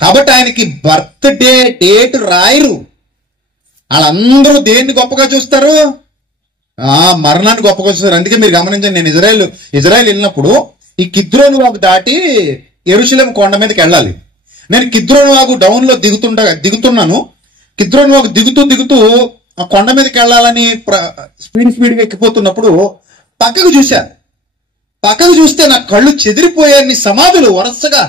కాబట్టి ఆయనకి బర్త్డే డేట్ రాయరు. వాళ్ళందరూ దేన్ని గొప్పగా చూస్తారు? మరణాన్ని గొప్పగా చూస్తారు. అందుకే మీరు గమనించండి, నేను ఇజ్రాయెల్ వెళ్ళినప్పుడు ఈ కిద్రోను వాగు దాటి యెరూషలేము కొండ మీదకి వెళ్ళాలి. నేను కిద్రోను వాగు డౌన్ లో దిగుతున్నాను. కిద్రోను వాగు దిగుతూ ఆ కొండ మీదకి వెళ్ళాలని స్పీడ్గా ఎక్కిపోతున్నప్పుడు పక్కకు చూస్తే నా కళ్ళు చెదిరిపోయాయి. సమాధులు వరుసగా,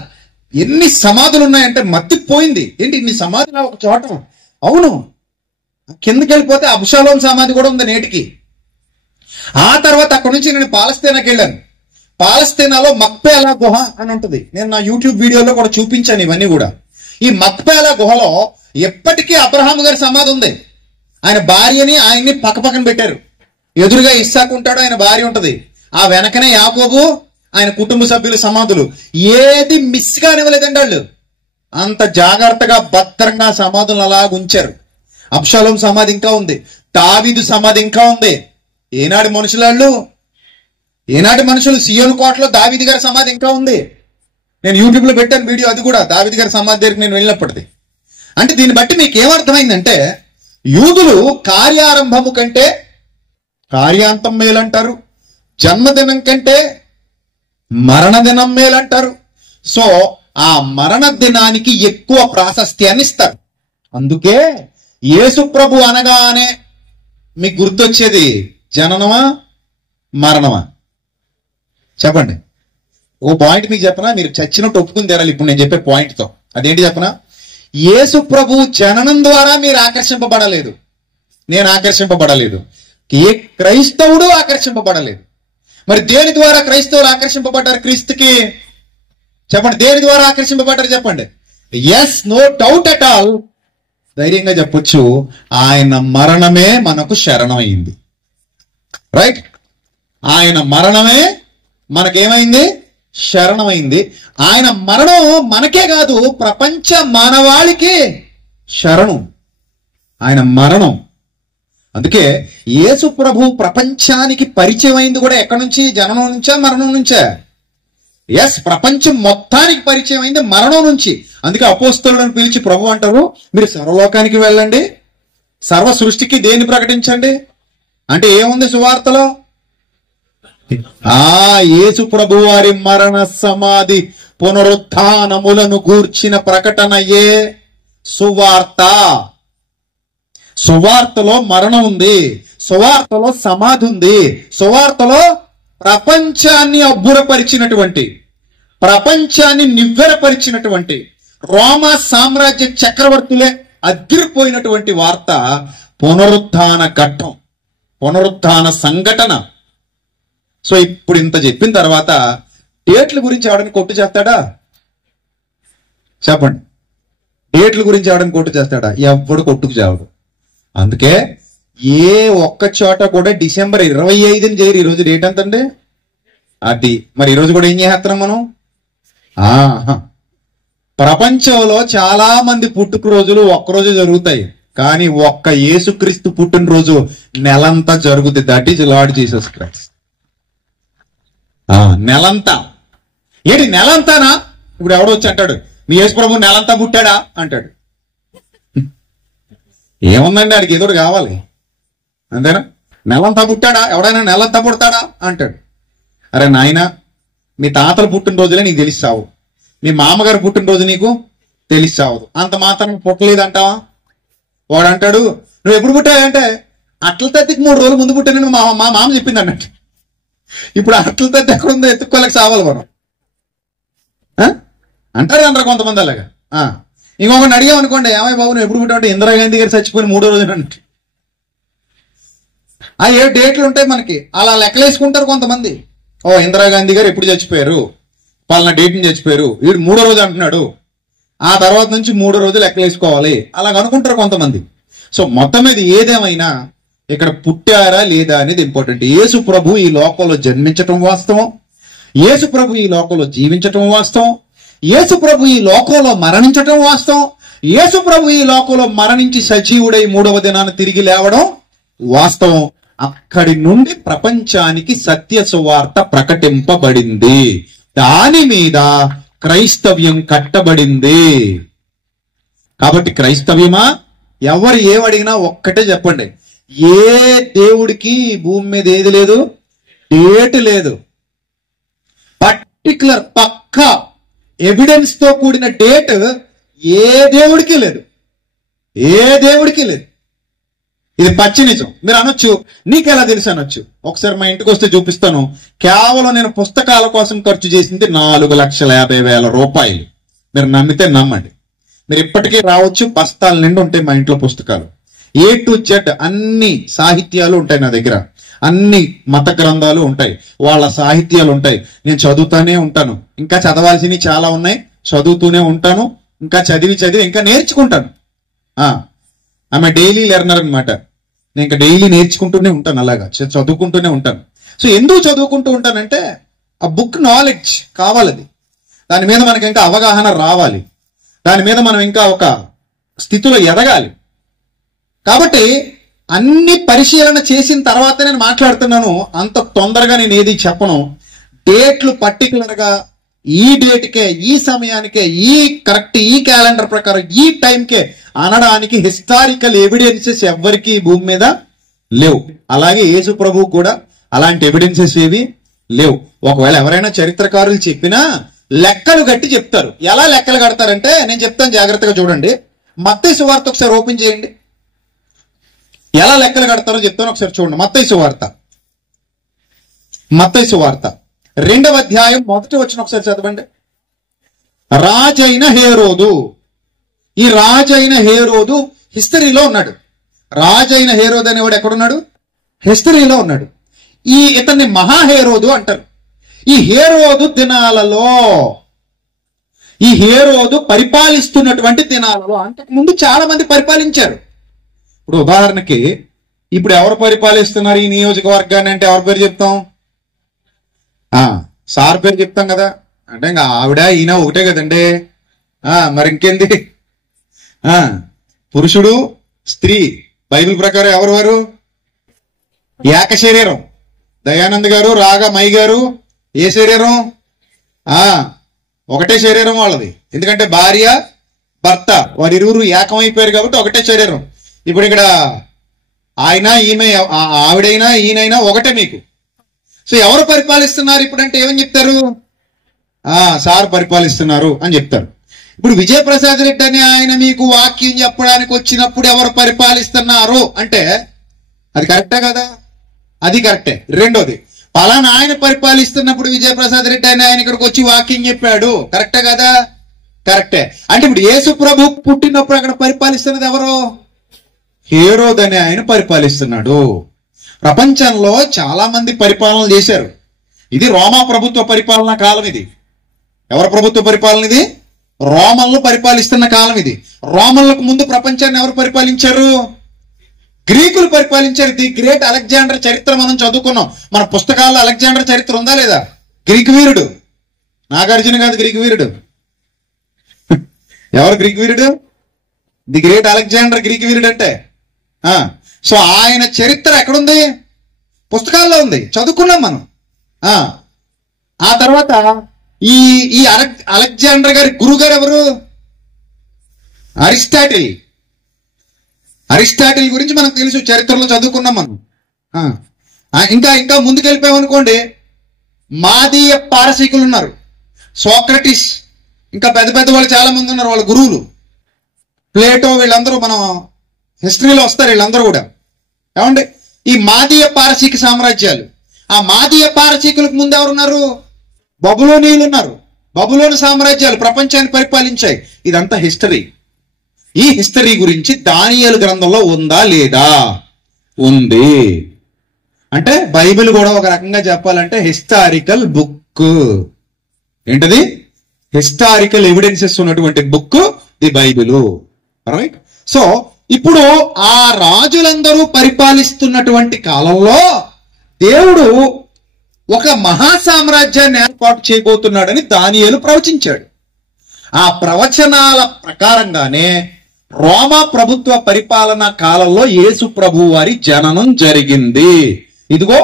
ఎన్ని సమాధులు ఉన్నాయంటే మత్తిపోయింది. ఏంటి ఇన్ని సమాధులు ఒక చోట? అవును, కిందకి వెళ్ళిపోతే అబ్షాలోం సమాధి కూడా ఉంది నేటికి. ఆ తర్వాత అక్కడి నుంచి నేను పాలస్తీనాకి వెళ్ళాను. పాలస్తీనాలో మక్పేలా గుహ అని ఉంటుంది. నేను నా యూట్యూబ్ వీడియోలో కూడా చూపించాను ఇవన్నీ కూడా. ఈ మక్పేలా గుహలో ఎప్పటికీ అబ్రహాం గారి సమాధి ఉంది. ఆయన భార్యని ఆయన్ని పక్కపక్కన పెట్టారు. ఎదురుగా ఇస్సాకు ఉంటాడు, ఆయన భార్య ఉంటది. ఆ వెనకనే యాకోబు, ఆయన కుటుంబ సభ్యుల సమాధులు. ఏది మిస్ కానివ్వలేదండి వాళ్ళు. అంత జాగ్రత్తగా భద్రంగా సమాధులను అలా ఉంచారు. అబ్షాలోం సమాధి ఇంకా ఉంది, దావీదు సమాధి ఇంకా ఉంది. ఏనాటి మనుషులు సియోను కోటలో దావీదు గారి సమాధి ఇంకా ఉంది. నేను యూట్యూబ్ లో పెట్టాను వీడియో, అది కూడా దావీదు గారి సమాధి దగ్గరికి నేను వెళ్ళినప్పటిది. అంటే దీన్ని బట్టి మీకు ఏమర్థమైందంటే, యూదులు కార్యారంభము కంటే కార్యాంతం మేలంటారు, జన్మదినం కంటే మరణదినం మేలంటారు. సో ఆ మరణ దినానికి ఎక్కువ ప్రాశస్త్యాన్ని ఇస్తారు. అందుకే యేసు ప్రభు అనగానే మీకు గుర్తొచ్చేది జననమా మరణమా? చెప్పండి. ఓ పాయింట్ మీకు చెప్పనా, మీరు చచ్చినట్టు ఒప్పుకుని తీరాలి ఇప్పుడు నేను చెప్పే పాయింట్తో. అదేంటి చెప్పనా? యేసు ప్రభు జననం ద్వారా మీరు ఆకర్షింపబడలేదు, నేను ఆకర్షింపబడలేదు, ఏ క్రైస్తవుడు ఆకర్షింపబడలేదు. మరి దేని ద్వారా క్రైస్తవులు ఆకర్షింపబడ్డారు క్రీస్తుకి? చెప్పండి, దేని ద్వారా ఆకర్షింపబడ్డారు చెప్పండి. Yes, no doubt at all, ధైర్యంగా చెప్పొచ్చు, ఆయన మరణమే మనకు శరణమైంది. రైట్? ఆయన మరణమే మనకేమైంది? శరణమైంది. ఆయన మరణం మనకే కాదు, ప్రపంచ మానవాళికి శరణం ఆయన మరణం. అందుకే యేసు ప్రభు ప్రపంచానికి పరిచయం అయింది కూడా ఎక్కడి నుంచి? జననం నుంచా మరణం నుంచా? ఎస్, ప్రపంచం మొత్తానికి పరిచయం అయింది మరణం నుంచి. అందుకే అపోస్తలులను పిలిచి ప్రభు అంటారు, మీరు సర్వలోకానికి వెళ్ళండి, సర్వ సృష్టికి దేన్ని ప్రకటించండి. అంటే ఏముంది సువార్తలో? యేసు ప్రభు వారి మరణ సమాధి పునరుత్థానములను గూర్చిన ప్రకటనయే సువార్త. సువార్తలో మరణం ఉంది, సువార్తలో సమాధి ఉంది, సువార్తలో ప్రపంచాన్ని అబ్బురపరిచినటువంటి, ప్రపంచాన్ని నివ్వెరపరిచినటువంటి, రోమా సామ్రాజ్య చక్రవర్తులే అదిరిపోయినటువంటి వార్త పునరుత్థాన ఘట్టం, పునరుత్థాన సంఘటన. సో ఇప్పుడు ఇంత చెప్పిన తర్వాత డేట్ల గురించి ఎవడని కొట్టు చేస్తాడా? చెప్పండి, డేట్ల గురించి ఎవడని కొట్టు చేస్తాడా? ఎవ్వడు కొట్టుకు చావడు. అందుకే ఏ ఒక్క చోట కూడా డిసెంబర్ 25ని చేయరు. ఈరోజు డేట్ ఎంతండి? అది మరి ఈరోజు కూడా ఏం చేస్తున్నాం మనం? ప్రపంచంలో చాలా మంది పుట్టుకరోజులు ఒక్కరోజు జరుగుతాయి, కానీ ఒక్క యేసుక్రీస్తు పుట్టినరోజు నెలంతా జరుగుతుంది. That is lord Jesus Christ. నెలంతా. ఏంటి నెలంతానా? ఇప్పుడు ఎవడో వచ్చి అంటాడు, మీ యేసు ప్రభు నెలంతా పుట్టాడా అంటాడు. ఏముందండి, ఆడికి ఏదో కావాలి అంతేనా? నెలంతా పుట్టాడా? ఎవడైనా నెలంతా పుడతాడా అంటాడు. అరే నాయన, మీ తాతలు పుట్టినరోజులే నీకు తెలిసావు, మీ మామగారు పుట్టినరోజు నీకు తెలిసావు, అంత మాత్రం పుట్టలేదు అంటావా? వాడు అంటాడు, నువ్వు ఎప్పుడు పుట్టావంటే అట్ల తద్దికి 3 రోజులు ముందు పుట్టానని మా మామ చెప్పింది అన్నట్టు. ఇప్పుడు అట్ల తద్ది ఎక్కడుందో ఎత్తుక్కోలేక సావాలి మనం అంటారు కొంతమంది అలాగా. ఇంకొకటి అడిగాం అనుకోండి, ఏమై బాబు నువ్వు ఎప్పుడు పుట్టావంటే ఇందిరాగాంధీ గారు చచ్చిపోయిన 3వ రోజున అంటే. ఏ డేట్లు ఉంటాయి మనకి, అలా లెక్కలేసుకుంటారు కొంతమంది. ఇందిరాగాంధీ గారు ఎప్పుడు చచ్చిపోయారు, పలానా డేట్ని చచ్చిపోయారు, వీడు 3వ రోజు అంటున్నాడు, ఆ తర్వాత నుంచి 3వ రోజు లెక్కలేసుకోవాలి, అలాగ అనుకుంటారు కొంతమంది. సో మొత్తం మీద ఏదేమైనా ఇక్కడ పుట్టారా లేదా అనేది ఇంపార్టెంట్. యేసు ప్రభు ఈ లోకంలో జన్మించటం వాస్తవం, యేసు ప్రభు ఈ లోకంలో జీవించటం వాస్తవం, యేసు ప్రభు ఈ లోకంలో మరణించటం వాస్తవం, యేసు ప్రభు ఈ లోకంలో మరణించి సజీవుడై 3వ దినాన్ని తిరిగి లేవడం వాస్తవం. అక్కడి నుండి ప్రపంచానికి సత్య సువార్త ప్రకటింపబడింది, దాని మీద క్రైస్తవ్యం కట్టబడింది. కాబట్టి క్రైస్తవ్యమా? ఎవరు ఏమడిగినా ఒక్కటే చెప్పండి, ఏ దేవుడికి భూమి మీద ఏది లేదు, డేట్ లేదు, పర్టికులర్ పక్కా ఎవిడెన్స్ తో కూడిన డేట్ ఏ దేవుడికి లేదు, ఏ దేవుడికి లేదు. ఇది పచ్చి నిజం. మీరు అనొచ్చు, నీకెలా తెలుసు అనొచ్చు. ఒకసారి మా ఇంటికి వస్తే చూపిస్తాను. కేవలం నేను పుస్తకాల కోసం ఖర్చు చేసింది 4,50,000 రూపాయలు. మీరు నమ్మితే నమ్మండి, మీరు ఇప్పటికీ రావచ్చు, బస్తాల నిండి ఉంటాయి మా ఇంట్లో పుస్తకాలు. A to Z అన్ని సాహిత్యాలు ఉంటాయి నా దగ్గర, అన్ని మత గ్రంథాలు ఉంటాయి, వాళ్ళ సాహిత్యాలు ఉంటాయి. నేను చదువుతానే ఉంటాను, ఇంకా చదవాల్సినవి చాలా ఉన్నాయి, చదువుతూనే ఉంటాను, ఇంకా చదివి ఇంకా నేర్చుకుంటాను. ఆమె డైలీ లెర్నర్ అనమాట. నేను ఇంకా డైలీ నేర్చుకుంటూనే ఉంటాను, అలాగా చదువుకుంటూనే ఉంటాను. సో ఎందుకు చదువుకుంటూ ఉంటానంటే ఆ బుక్ నాలెడ్జ్ కావాలి, దాని మీద మనకి ఇంకా అవగాహన రావాలి, దాని మీద మనం ఇంకా ఒక స్థితిలో ఎదగాలి. కాబట్టి అన్ని పరిశీలన చేసిన తర్వాత నేను మాట్లాడుతున్నాను. అంత తొందరగా నేను ఏది చెప్పను. డేట్లు పర్టికులర్ గా ఈ డేట్కే, ఈ సమయానికే, ఈ కరెక్ట్ ఈ క్యాలెండర్ ప్రకారం ఈ టైంకే అనడానికి హిస్టారికల్ ఎవిడెన్సెస్ ఎవ్వరికి భూమి మీద లేవు. అలాగే యేసు ప్రభువు కూడా అలాంటి ఎవిడెన్సెస్ ఏవి లేవు. ఒకవేళ ఎవరైనా చరిత్రకారులు చెప్పినా లెక్కలు కట్టి చెప్తారు. ఎలా లెక్కలు కడతారంటే నేను చెప్తాను, జాగ్రత్తగా చూడండి. మత్తయి సువార్త ఒకసారి ఓపెన్ చేయండి. ఎలా లెక్కలు కడతారో చెప్తాను, ఒకసారి చూడండి. మత్తయి సువార్త 2వ అధ్యాయం 1వ వచనం ఒకసారి చదవండి. రాజైన హేరోదు, ఈ రాజైన హేరోదు హిస్టరీలో ఉన్నాడు. రాజైన హేరోదు అనేవాడు ఎక్కడున్నాడు? హిస్టరీలో ఉన్నాడు. ఇతన్ని మహాహేరోదు అంటారు. ఈ హేరోదు దినాలలో, ఈ హేరోదు పరిపాలిస్తున్నటువంటి దినాలలో, అంతకుముందు చాలా మంది పరిపాలించారు. ఇప్పుడు ఉదాహరణకి ఇప్పుడు ఎవరు పరిపాలిస్తున్నారు ఈ నియోజకవర్గాన్ని అంటే ఎవరి పేరు చెప్తాం? సార్ పేరు చెప్తాం కదా. అంటే ఇంకా ఆవిడ ఈయన ఒకటే కదండి. మరి ఇంకేంది? పురుషుడు స్త్రీ బైబిల్ ప్రకారం ఎవరు వారు? ఏక శరీరం. దయానంద్ గారు, రాగా మై గారు ఏ శరీరం? ఒకటే శరీరం వాళ్ళది. ఎందుకంటే భార్య భర్త వారిరువురు ఏకమైపోయారు కాబట్టి ఒకటే శరీరం. ఇప్పుడు ఇక్కడ ఆయన ఈమె, ఆవిడైనా ఈయనైనా ఒకటే మీకు. సో ఎవరు పరిపాలిస్తున్నారు ఇప్పుడు అంటే ఏమని చెప్తారు? సార్ పరిపాలిస్తున్నారు అని చెప్తారు. ఇప్పుడు విజయప్రసాద్ రెడ్డి అని ఆయన మీకు వాక్యం చెప్పడానికి వచ్చినప్పుడు ఎవరు పరిపాలిస్తున్నారు అంటే అది కరెక్టే కదా? అది కరెక్టే. రెండోది, పలానా ఆయన పరిపాలిస్తున్నప్పుడు విజయప్రసాద్ రెడ్డి అని ఆయన ఇక్కడికి వచ్చి వాక్యం చెప్పాడు, కరెక్టే కదా? కరెక్టే. అంటే ఇప్పుడు యేసు ప్రభు పుట్టినప్పుడు అక్కడ పరిపాలిస్తున్నది ఎవరు? హేరోదు అనే ఆయన పరిపాలిస్తున్నాడు. ప్రపంచంలో చాలా మంది పరిపాలన చేశారు. ఇది రోమా ప్రభుత్వ పరిపాలన కాలం. ఇది ఎవరి ప్రభుత్వ పరిపాలన? ఇది రోమన్లు పరిపాలిస్తున్న కాలం. ఇది రోమన్లకు ముందు ప్రపంచాన్ని ఎవరు పరిపాలించారు? గ్రీకులు పరిపాలించారు. ది గ్రేట్ అలెగ్జాండర్ చరిత్ర మనం చదువుకున్నాం. మన పుస్తకాల్లో అలెగ్జాండర్ చరిత్ర ఉందా లేదా? గ్రీక్ వీరుడు. నాగార్జున కాదు గ్రీక్ వీరుడు. ఎవరు గ్రీక్ వీరుడు? ది గ్రేట్ అలెగ్జాండర్ గ్రీక్ వీరుడు అంటే. సో ఆయన చరిత్ర ఎక్కడుంది? పుస్తకాల్లో ఉంది, చదువుకున్నాం మనం. ఆ తర్వాత ఈ అలెగ్జాండర్ గారి గురువు గారు ఎవరు? అరిస్టాటిల్. అరిస్టాటిల్ గురించి మనకు తెలుసు, చరిత్రలో చదువుకున్నాం మనం. ఇంకా ముందుకెళ్ళిపోయామనుకోండి, మాదీయ పారసీకులు ఉన్నారు, సోక్రటిస్, ఇంకా పెద్ద పెద్ద వాళ్ళు చాలా మంది ఉన్నారు, వాళ్ళ గురువులు. ప్లేటో, వీళ్ళందరూ మనం హిస్టరీలో వస్తారు. వీళ్ళందరూ కూడా ఏమండి ఈ మాదీయ పారసీక సామ్రాజ్యాలు. ఆ మాదీయ పారసీకులకు ముందు ఎవరున్నారు? బబులోనీయులు ఉన్నారు. బబులోని సామ్రాజ్యాలు ప్రపంచాన్ని పరిపాలించాయి. ఇదంతా హిస్టరీ. ఈ హిస్టరీ గురించి దానియేలు గ్రంథంలో ఉందా లేదా? ఉంది. అంటే బైబిల్ కూడా ఒక రకంగా చెప్పాలంటే హిస్టారికల్ బుక్. ఏంటది? హిస్టారికల్ ఎవిడెన్సెస్ ఉన్నటువంటి book the Bible. Right. So ఇప్పుడు ఆ రాజులందరూ పరిపాలిస్తున్నటువంటి కాలంలో దేవుడు ఒక మహా సామ్రాజ్యాన్ని ఏర్పాటు చేయబోతున్నాడని దానియేలు ప్రవచించాడు. ఆ ప్రవచనాల ప్రకారంగానే రోమా ప్రభుత్వ పరిపాలన కాలంలో యేసు ప్రభు వారి జననం జరిగింది. ఇదిగో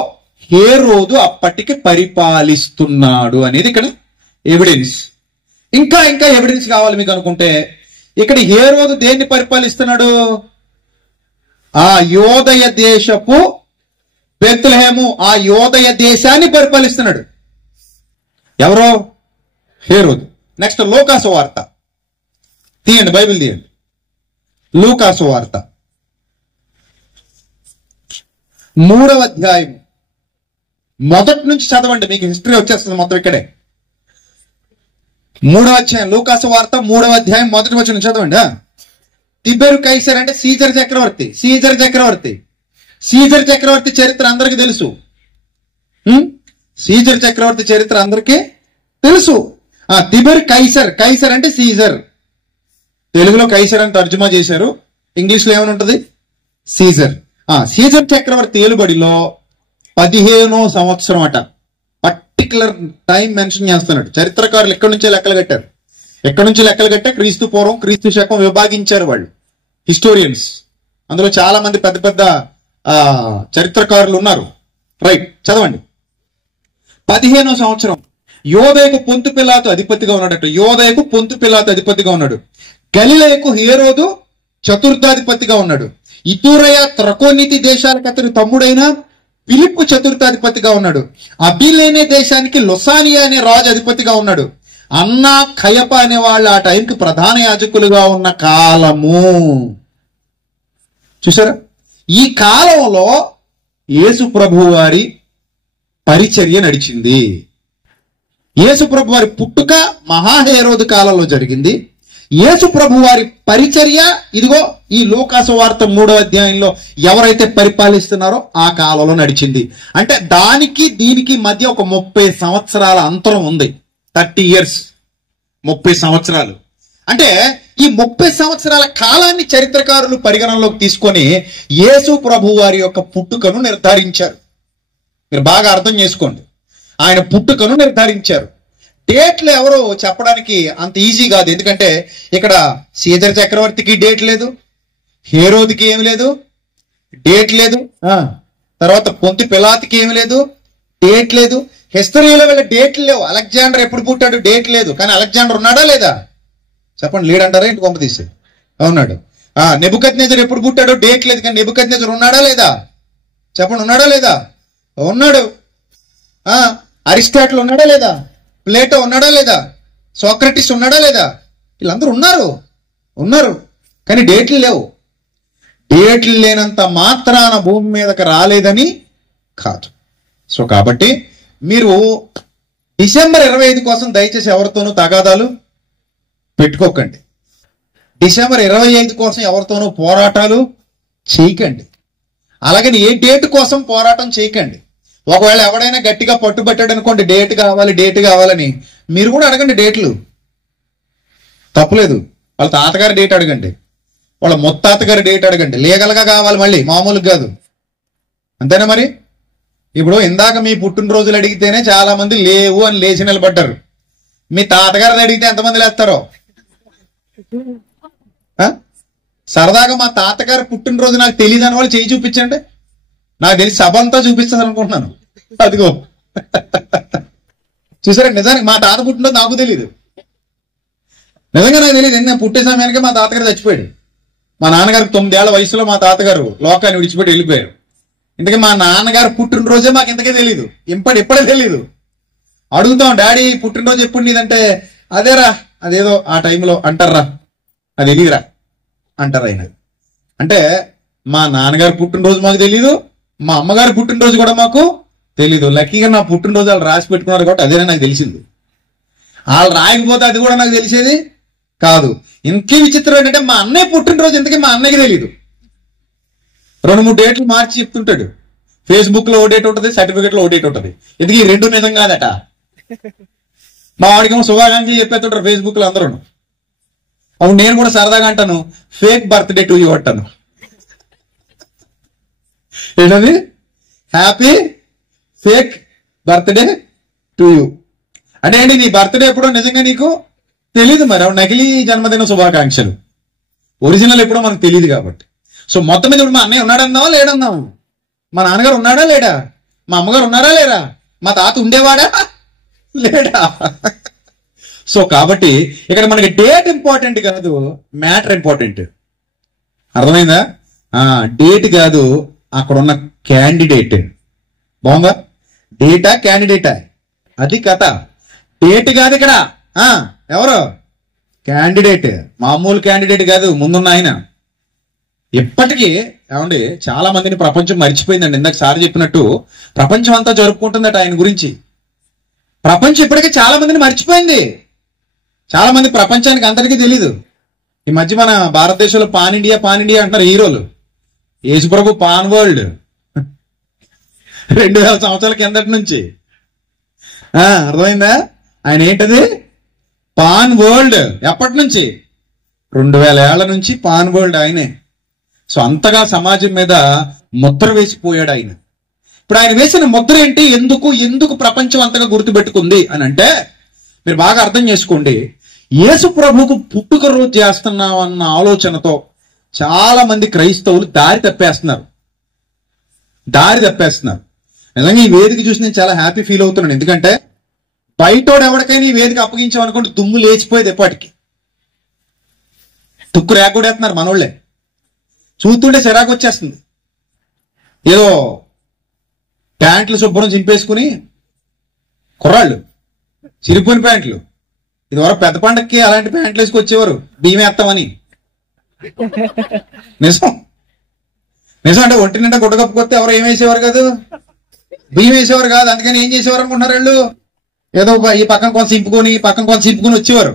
హేరోదు అప్పటికి పరిపాలిస్తున్నాడు అనేది ఇక్కడ ఎవిడెన్స్. ఇంకా ఎవిడెన్స్ కావాలి మీకు అనుకుంటే, ఇక్కడ హేరోదు దేన్ని పరిపాలిస్తున్నాడు? ఆ యోదయ దేశపు బెత్లెహేము, ఆ యోదయ దేశాన్ని పరిపాలిస్తున్నాడు. ఎవరో? హేరోదు. నెక్స్ట్ లూకాసు వార్త తీయండి, బైబిల్ తీయండి. లూకాసు వార్త 3వ అధ్యాయం మొదటి నుంచి చదవండి, మీకు హిస్టరీ వచ్చేస్తుంది మొత్తం ఇక్కడే. 3వ అధ్యాయం, లూకాసు వార్త 3వ అధ్యాయం మొదటి వచనం చదవండి. తిబెరు కైసర్ అంటే సీజర్ చక్రవర్తి. సీజర్ చక్రవర్తి చరిత్ర అందరికీ తెలుసు. సీజర్ చక్రవర్తి చరిత్ర అందరికీ తెలుసు. తిబెరు కైసర్ అంటే సీజర్. తెలుగులో కైసర్ అని తర్జుమా చేశారు, ఇంగ్లీష్ లో ఏమని ఉంటుంది? సీజర్. సీజర్ చక్రవర్తి ఏలుబడిలో 15వ సంవత్సరం అట. పర్టికులర్ టైం మెన్షన్ చేస్తున్నాడు. చరిత్రకారులు ఎక్కడి నుంచే లెక్కలు కట్టారు. క్రీస్తు పూర్వం క్రీస్తు శకం విభాగించారు వాళ్ళు, హిస్టోరియన్స్. అందులో చాలా మంది పెద్ద పెద్ద చరిత్రకారులు ఉన్నారు. రైట్, చదవండి. 15వ సంవత్సరం యోదయకు పొంతు పిలాతు అధిపతిగా ఉన్నాడట. యోదయకు పొంతు పిలాతు అధిపతిగా ఉన్నాడు. గలిలయకు హేరోదు చతుర్థాధిపతిగా ఉన్నాడు. ఇతూరయ త్రకోనితి దేశాలకు అతని తమ్ముడైన ఫిలిప్పు చతుర్థాధిపతిగా ఉన్నాడు. అబిలేనే దేశానికి లొసానియా అనే రాజు అధిపతిగా ఉన్నాడు. అన్నా ఖయప అనే వాళ్ళు ఆ టైంకి ప్రధాన యాజకులుగా ఉన్న కాలము. చూసారా, ఈ కాలంలో యేసు ప్రభు వారి పరిచర్య నడిచింది. యేసు ప్రభు వారి పుట్టుక మహాహేరోదు కాలంలో జరిగింది. యేసు ప్రభు వారి పరిచర్య ఇదిగో ఈ లూకాసు వార్త 3వ అధ్యాయంలో ఎవరైతే పరిపాలిస్తున్నారో ఆ కాలంలో నడిచింది. అంటే దానికి దీనికి మధ్య ఒక 30 సంవత్సరాల అంతరం ఉంది. 30 years, 30 సంవత్సరాలు. అంటే ఈ 30 సంవత్సరాల కాలాన్ని చరిత్రకారులు పరిగణనలోకి తీసుకొని యేసు ప్రభు వారి యొక్క పుట్టుకను నిర్ధారించారు. మీరు బాగా అర్థం చేసుకోండి, ఆయన పుట్టుకను నిర్ధారించారు. డేట్లు ఎవరు చెప్పడానికి అంత ఈజీ కాదు. ఎందుకంటే ఇక్కడ సీజర్ చక్రవర్తికి డేట్ లేదు, హేరోదికి ఏమి లేదు, డేట్ లేదు. తర్వాత పొంతి పిలాతుకి ఏమి లేదు, డేట్ లేదు. హిస్టరీలో వీళ్ళ డేట్లు లేవు. అలెగ్జాండర్ ఎప్పుడు పుట్టాడు, డేట్ లేదు. కానీ అలెగ్జాండర్ ఉన్నాడా లేదా చెప్పండి. లేడంటారా ఏంటి కొంప తీసి? ఉన్నాడు. నెబుకద్నెజర్ ఎప్పుడు పుట్టాడు, డేట్ లేదు. కానీ నెబుకద్నెజర్ ఉన్నాడా లేదా చెప్పండి. ఉన్నాడా లేదా? ఉన్నాడు. అరిస్టాటిల్ ఉన్నాడా లేదా? ప్లేటో ఉన్నాడా లేదా? సోక్రటిస్ ఉన్నాడా లేదా? వీళ్ళందరూ ఉన్నారు. కానీ డేట్లు లేవు. డేట్లు లేనంత మాత్రాన భూమి మీదకి రాలేదని కాదు. సో కాబట్టి మీరు డిసెంబర్ 25 కోసం దయచేసి ఎవరితోనూ తగాదాలు పెట్టుకోకండి. డిసెంబర్ 25 కోసం ఎవరితోనూ పోరాటాలు చేయకండి. అలాగని ఏ డేట్ కోసం పోరాటం చేయకండి. ఒకవేళ ఎవడైనా గట్టిగా పట్టుబట్టాడు అనుకోండి, డేట్ కావాలని, మీరు కూడా అడగండి డేట్లు, తప్పులేదు. వాళ్ళ తాతగారి డేట్ అడగండి, వాళ్ళ ముత్తాతగారి డేట్ అడగండి. లీగల్గా కావాలి, మళ్ళీ మామూలుగా కాదు. అంతేనా మరి? ఇప్పుడు ఇందాక మీ పుట్టినరోజులు అడిగితేనే చాలా మంది లేవు అని లేచి నిలబడ్డారు. మీ తాతగారిని అడిగితే ఎంతమంది లేస్తారో? సరదాగా మా తాతగారు పుట్టినరోజు నాకు తెలియదు అని వాళ్ళు చేయి చూపించండి. నాకు తెలిసి సభ అంతా చూపిస్తుంది అనుకుంటున్నాను. అదిగో చూసారా, నిజానికి మా తాత పుట్టినరోజు నాకు తెలియదు. నిజంగా నాకు తెలియదు. నేను పుట్టే సమయానికి మా తాతగారు చచ్చిపోయాడు. మా నాన్నగారికి 9 ఏళ్ల వయసులో మా తాతగారు లోకాన్ని విడిచిపెట్టి వెళ్ళిపోయారు. ఇంతకీ మా నాన్నగారు పుట్టినరోజే మాకు ఇంతకే తెలియదు. ఇప్పుడే తెలియదు. అడుగుతాం, డాడీ పుట్టినరోజు ఎప్పుడు నీదంటే, అదేరా అదేదో ఆ టైంలో అంటారా, అది తెలియదురా అంటారు ఆయన. అంటే మా నాన్నగారు పుట్టినరోజు మాకు తెలీదు, మా అమ్మగారు పుట్టినరోజు కూడా మాకు తెలీదు. లక్కీగా నా పుట్టినరోజు వాళ్ళు రాసి పెట్టుకున్నారు కాబట్టి అదేనా నాకు తెలిసింది. వాళ్ళు రాయకపోతే అది కూడా నాకు తెలిసేది కాదు. ఇంకే విచిత్రం ఏంటంటే మా అన్నయ్య పుట్టినరోజు ఇంతకీ మా అన్నయ్యకి తెలీదు. 2-3 డేట్లు మార్చి చెప్తుంటాడు. ఫేస్బుక్ లో ఓ డేట్ ఉంటుంది, సర్టిఫికెట్ లో ఓ డేట్ ఉంటుంది. ఎందుకు ఈ 2 నిజం కాదట. మా వాడికేమో శుభాకాంక్షలు చెప్పేస్తుంటారు ఫేస్బుక్ లో అందరూ. అప్పుడు నేను కూడా సరదాగా అంటాను, ఫేక్ బర్త్డే టు యూ అంటాను. ఏంటది? Happy fake birthday to you అంటే ఏంటి? నీ బర్త్డే ఎప్పుడో నిజంగా నీకు తెలీదు. మరి నకిలీ జన్మదిన శుభాకాంక్షలు. ఒరిజినల్ ఎప్పుడో మనకు తెలియదు కాబట్టి. సో మొత్తం మీద ఇప్పుడు మా అన్నయ్య ఉన్నాడన్నావా లేడన్నావు? మా నాన్నగారు ఉన్నాడా లేడా? మా అమ్మగారు ఉన్నారా లేరా? మా తాత ఉండేవాడా లేడా? సో కాబట్టి ఇక్కడ మనకి డేట్ ఇంపార్టెంట్ కాదు, మ్యాటర్ ఇంపార్టెంట్. అర్థమైందా? డేట్ కాదు, అక్కడ ఉన్న క్యాండిడేట్. బాగుందా? డేటా క్యాండిడేటా? అది కథ. డేట్ కాదు ఇక్కడ. ఎవరు? క్యాండిడేట్. మామూలు క్యాండిడేట్ కాదు, ముందున్న ఆయన. ఇప్పటికీ ఏమండి చాలా మందిని ప్రపంచం మర్చిపోయిందండి. ఇందాక సార్ చెప్పినట్టు ప్రపంచం అంతా జరుపుకుంటుందట ఆయన గురించి. ప్రపంచం ఇప్పటికీ చాలా మందిని మర్చిపోయింది. చాలా మంది ప్రపంచానికి అందరికీ తెలీదు. ఈ మధ్య మన భారతదేశంలో పాన్ ఇండియా అంటున్నారు హీరోలు. యేసుప్రభు పాన్ వరల్డ్ 2000 సంవత్సరాల కిందటి నుంచి. అర్థమైందా? ఆయన ఏంటది? Pan world. ఎప్పటి నుంచి? 2000 ఏళ్ల నుంచి పాన్ వరల్డ్ ఆయనే. సో అంతగా సమాజం మీద ముద్ర వేసిపోయాడు ఆయన. ఇప్పుడు ఆయన వేసిన ముద్ర ఏంటి? ఎందుకు ప్రపంచం అంతగా గుర్తుపెట్టుకుంది అని అంటే, మీరు బాగా అర్థం చేసుకోండి. యేసు ప్రభుకు పుట్టుక రోజు చేస్తున్నామన్న ఆలోచనతో చాలా మంది క్రైస్తవులు దారి తప్పేస్తున్నారు. నిజంగా ఈ వేదిక చూసి నేను చాలా హ్యాపీ ఫీల్ అవుతున్నాను. ఎందుకంటే బయటోడు ఎవరికైనా ఈ వేదిక అప్పగించామనుకోండి దుమ్ము లేచిపోయేది ఎప్పటికి. తుక్కు రేకొడేస్తున్నారు మనోళ్ళే. చూస్తుంటే చిరాకు వచ్చేస్తుంది. ఏదో ప్యాంట్లు శుభ్రం చింపేసుకుని కుర్రాళ్ళు చిరిగిపోయిన ప్యాంట్లు, ఇదివరకు పెద్ద పండక్కి అలాంటి ప్యాంట్లు వేసుకొచ్చేవారు బియ్యం వేస్తామని. నిజం అంటే ఒంటి నిండా గుడ్డ కప్పుకొస్తే ఎవరు ఏం వేసేవారు కాదు, బియ్యం వేసేవారు కాదు. అందుకని ఏం చేసేవారు అనుకుంటున్నారు వీళ్ళు, ఏదో ఈ పక్కన కొంత సింపుకొని వచ్చేవారు.